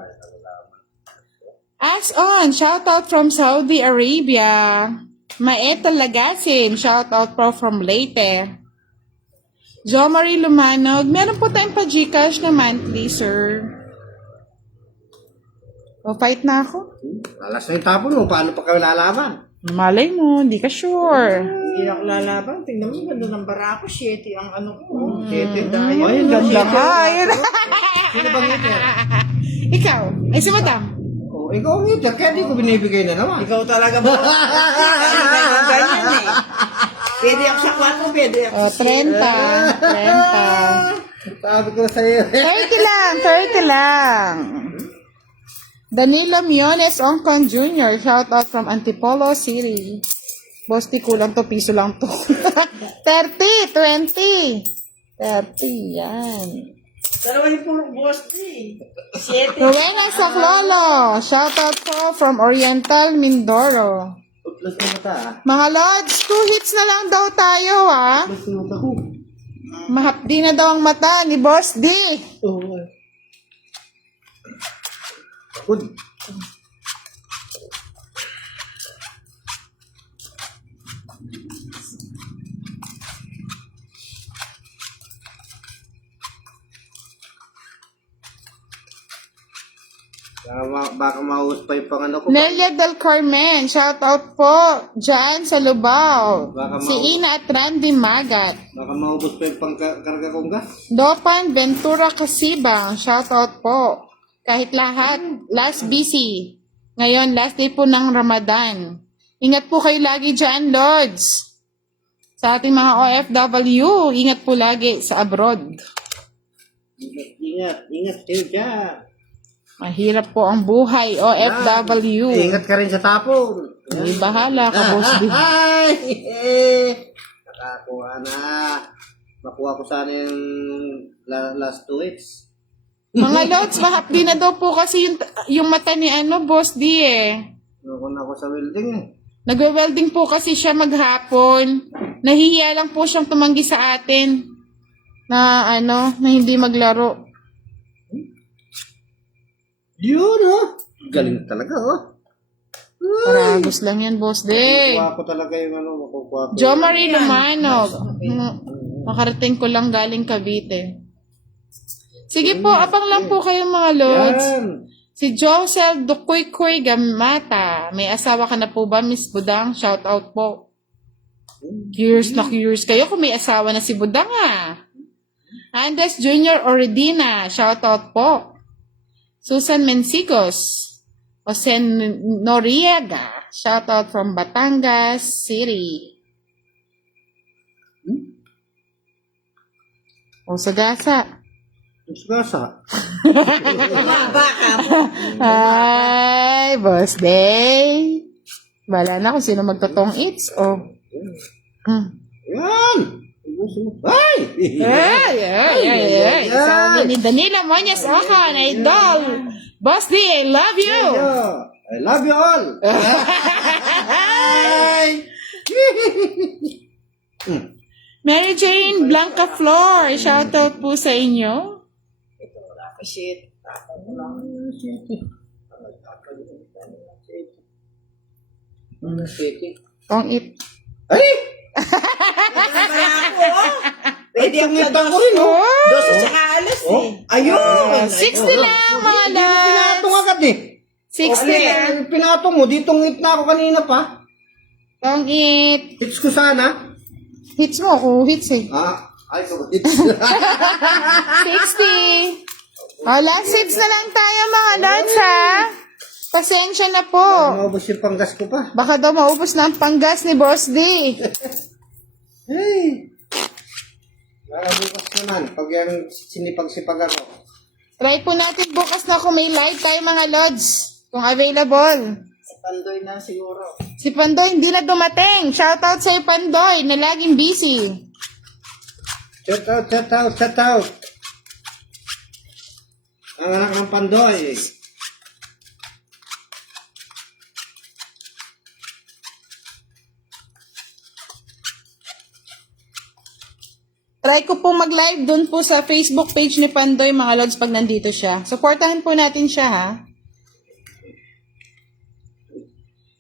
As on, shoutout from Saudi Arabia. Maeta Lagasin, shoutout po from Leyte. Jo Marie Lumanog, meron po tayong pa Gcash na monthly, sir. O, fight na ako. Alas na yung tapon mo. Paano pa kayo lalaban? Malay mo, hindi ka sure. Hindi ako lalaban. Tingnan mo, ganda ng barako. 7 ang ano ko. 7 Oh, dahil. yun ganda ka. Ayun. Sino bang hitter? Ikaw, ay si Madam. Oh, ikaw ang hitter. Kaya di ko binibigay na naman. Ikaw talaga ba? Ganyan eh. Pwede ako sa 4, pwede ako O, sa 30. 30. Sabi ko sa iyo. 30 lang, 30 lang. Danilo Miones Ongkon Jr., shout out from Antipolo City. Boss, di kulang to, piso lang to. 30, 20. 30, yan. Dalawa yung puro boss eh. 7. Rowena Saclolo, shout out po from Oriental Mindoro. Utlas na mata ah. Mga Lods, 2 hits na lang daw tayo ha. Utlas na mata ko. Mahapdi na daw ang mata ni Boss D. Oo. Good. Baka maus pa yung pangano ko. Nelia Del Carmen, shout out po dyan sa Lubao. Baka Si Ina at Randy Magat. Baka maubos pa yung pangkarga kong gas. Dopan Ventura Casibang, shout out po. Kahit lahat, last busy. Ngayon, last day po ng Ramadan. Ingat po kayo lagi dyan, Lods. Sa ating mga OFW, ingat po lagi sa abroad. Ingat kayo dyan. Mahirap po ang buhay, OFW. Ingat ka rin sa tapon. May bahala ka, Boss D. Ay! Nakakuha na. Makuha ko sana yung last 2 weeks. Mga lods, mahapdi na daw po kasi yung mata ni Boss D eh. Nukun ako sa welding eh. Nagwe-welding po kasi siya maghapon. Nahihiya lang po siyang tumanggi sa atin na na hindi maglaro. Yun galing talaga Paragos lang yan, Boss D. Makukuha ko talaga yung makukuha ko. Jo Marie Lumanog. Makarating ko lang galing Cavite. Sige po, abang lang po kayo mga lods. Yan. Si Josel Dukoy Gamata. May asawa ka na po ba, Miss Budang? Shout out po. Curious na curious kayo kung may asawa na si Budang Andres Jr. Oredina. Shout out po. Susan Mensigos. Jose Noriega. Shout out from Batangas City. O Sagasa. Gasa. Maba ka mo. Hi, Boss Day. Bala na kung sino magtotong eats. Yan. Ay! Ay. Sabi ni Danila Moñez Ocan, idol. Boss D, I love you. I love you all. Ay! Mary Jane Blanca Flor, shoutout po sa inyo. Shit. Tong it. Ay! Pwede ang Tungitang ko rin Dos at saka alas Ayun. 60 lang, mga lods. Pinatong agad 60 lang. Pinatong mo, ditong hit na ako kanina pa. Tong it. Hits ko sana. Hits mo ako, hits eh. Ay, so hits. 60. Last hits na lang tayo, mga lods, Pasensya na po. Maubos yung panggas ko pa. Baka daw maubos na ang panggas ni Boss D. Hey! Bukas naman, pag yung sinipag-sipag ako. Try po natin bukas na kung may live tayo, mga lods. Kung available. Sa Pandoy na siguro. Si Pandoy hindi na dumating. Shoutout sa'yo, Pandoy, na laging busy. Shout out. Ang anak ng Pandoy. Try ko po mag-live doon po sa Facebook page ni Pandoy, mga lods, pag nandito siya. Supportahan po natin siya,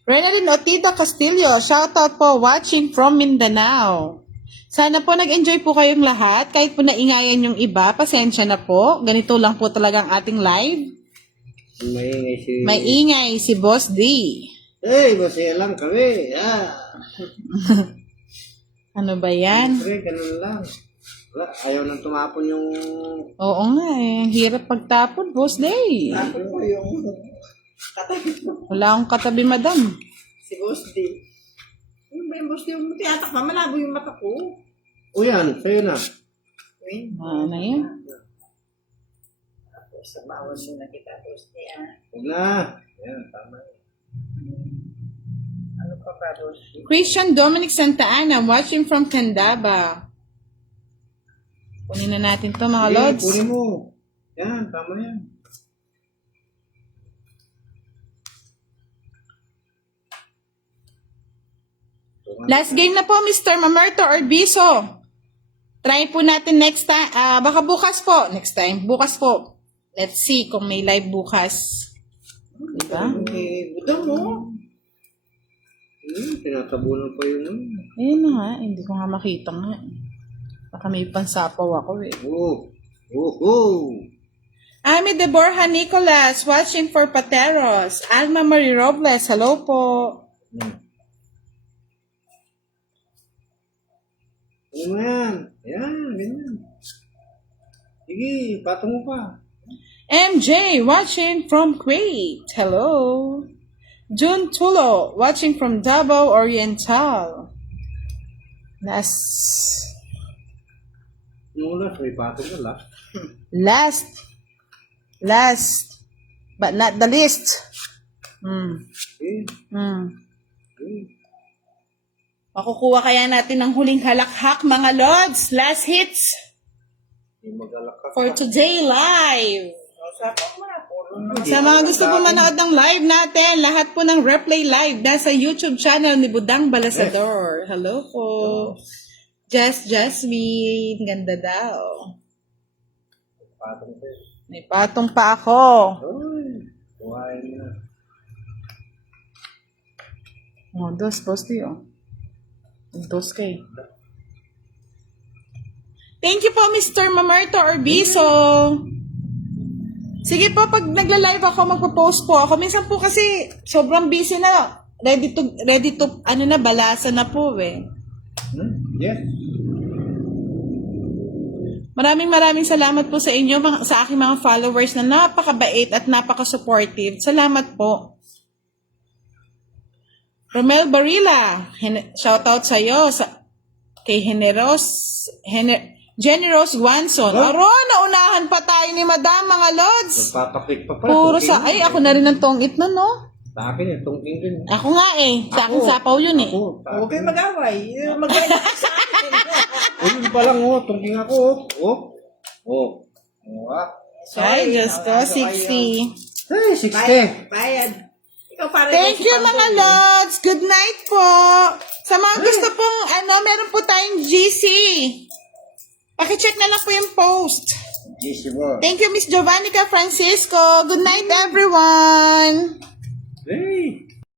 Renalyn Otida Castillo, shoutout po, watching from Mindanao. Sana po nag-enjoy po kayong lahat. Kahit po naingayan yung iba, pasensya na po. Ganito lang po talaga ang ating live. Maingay si Boss D. Hey, masaya lang kami. Ano ba yan? Siyempre, ganun lang. Wala, ayaw nang tumapon yung... Oo nga hirap pagtapon, Boss Day. Tapos po yung katabi ko. Wala akong katabi, madam. Si Boss D. Ano ba yung Boss D? Yung tiyatak pa, malabo yung mata ko. O yan, sa'yo na. Wait. Ano yan? Tapos sa bawas yung nakita Boss D, Huwag na. Yan, tama. Ano pa ba, Boss D? Christian Dominic Santa Ana, watching from Candaba. Kunin na natin to, mga lods. Kunin mo. Yan, tama yan. Last game na po, Mr. Mamerto Orbiso. Try po natin next time. Baka bukas po. Next time. Bukas po. Let's see kung may live bukas. Diba? Budang mo. Tinatabunan pa yun. Ayun na nga. Hindi ko nga makita nga. Baka may pansapaw ako eh. Ami de Borja Nicolas, watching for Pateros. Alma Marie Robles, hello po. Ano yan? Yan, ganyan. Sige, patong mo pa. MJ, watching from Kuwait, hello. June Tulo, watching from Davao Oriental. Last. Yung una, may patong na lang. Last. Last. But not the least. Eh, Makukuha kaya natin ng huling halakhak, mga Lods. Last hits yung mag-alak ka. for today live. Usapan mo na. Puro na. Sa mga gusto po manood ng live natin, lahat po ng replay live nasa YouTube channel ni Budang Balasador. Hello po. Jasmine. Ganda daw. Patong ko. May patong pa ako. Uy, kuhain na. Oh, dos tiyo. Dos kay. Thank you po, Mr. Mamerto Orbiso. Sige po, pag nagla-live ako, magpo-post po ako. Minsan po kasi, sobrang busy na. Ready to, balasa na po eh. Yes. Maraming salamat po sa inyo, sa aking mga followers na napakabait at napaka-supportive. Salamat po. Romel Barilla, shoutout sa iyo, kay Generous Guanson. Aro, naunahan pa tayo ni Madam, mga Lods. Nagpapaklik pa pala. Puro ay, ako na rin ang tongit nun, no? Sa akin, yung tungking din. Ako nga eh. Sa akin sapaw yun eh. Ako, Huwag kayo mag-away. Mag-away sa akin. yun pa lang, tungking ako. Ay, Diyos ko, Ano 60. Ay, 60. Bayad. Ikaw para Thank you, mga Lods. Good night po. Sa mga gusto pong, meron po tayong GC. Pakicheck na lang po yung post. GC mo. Thank you, Miss Giovannica Francisco. Good night, everyone. Hey.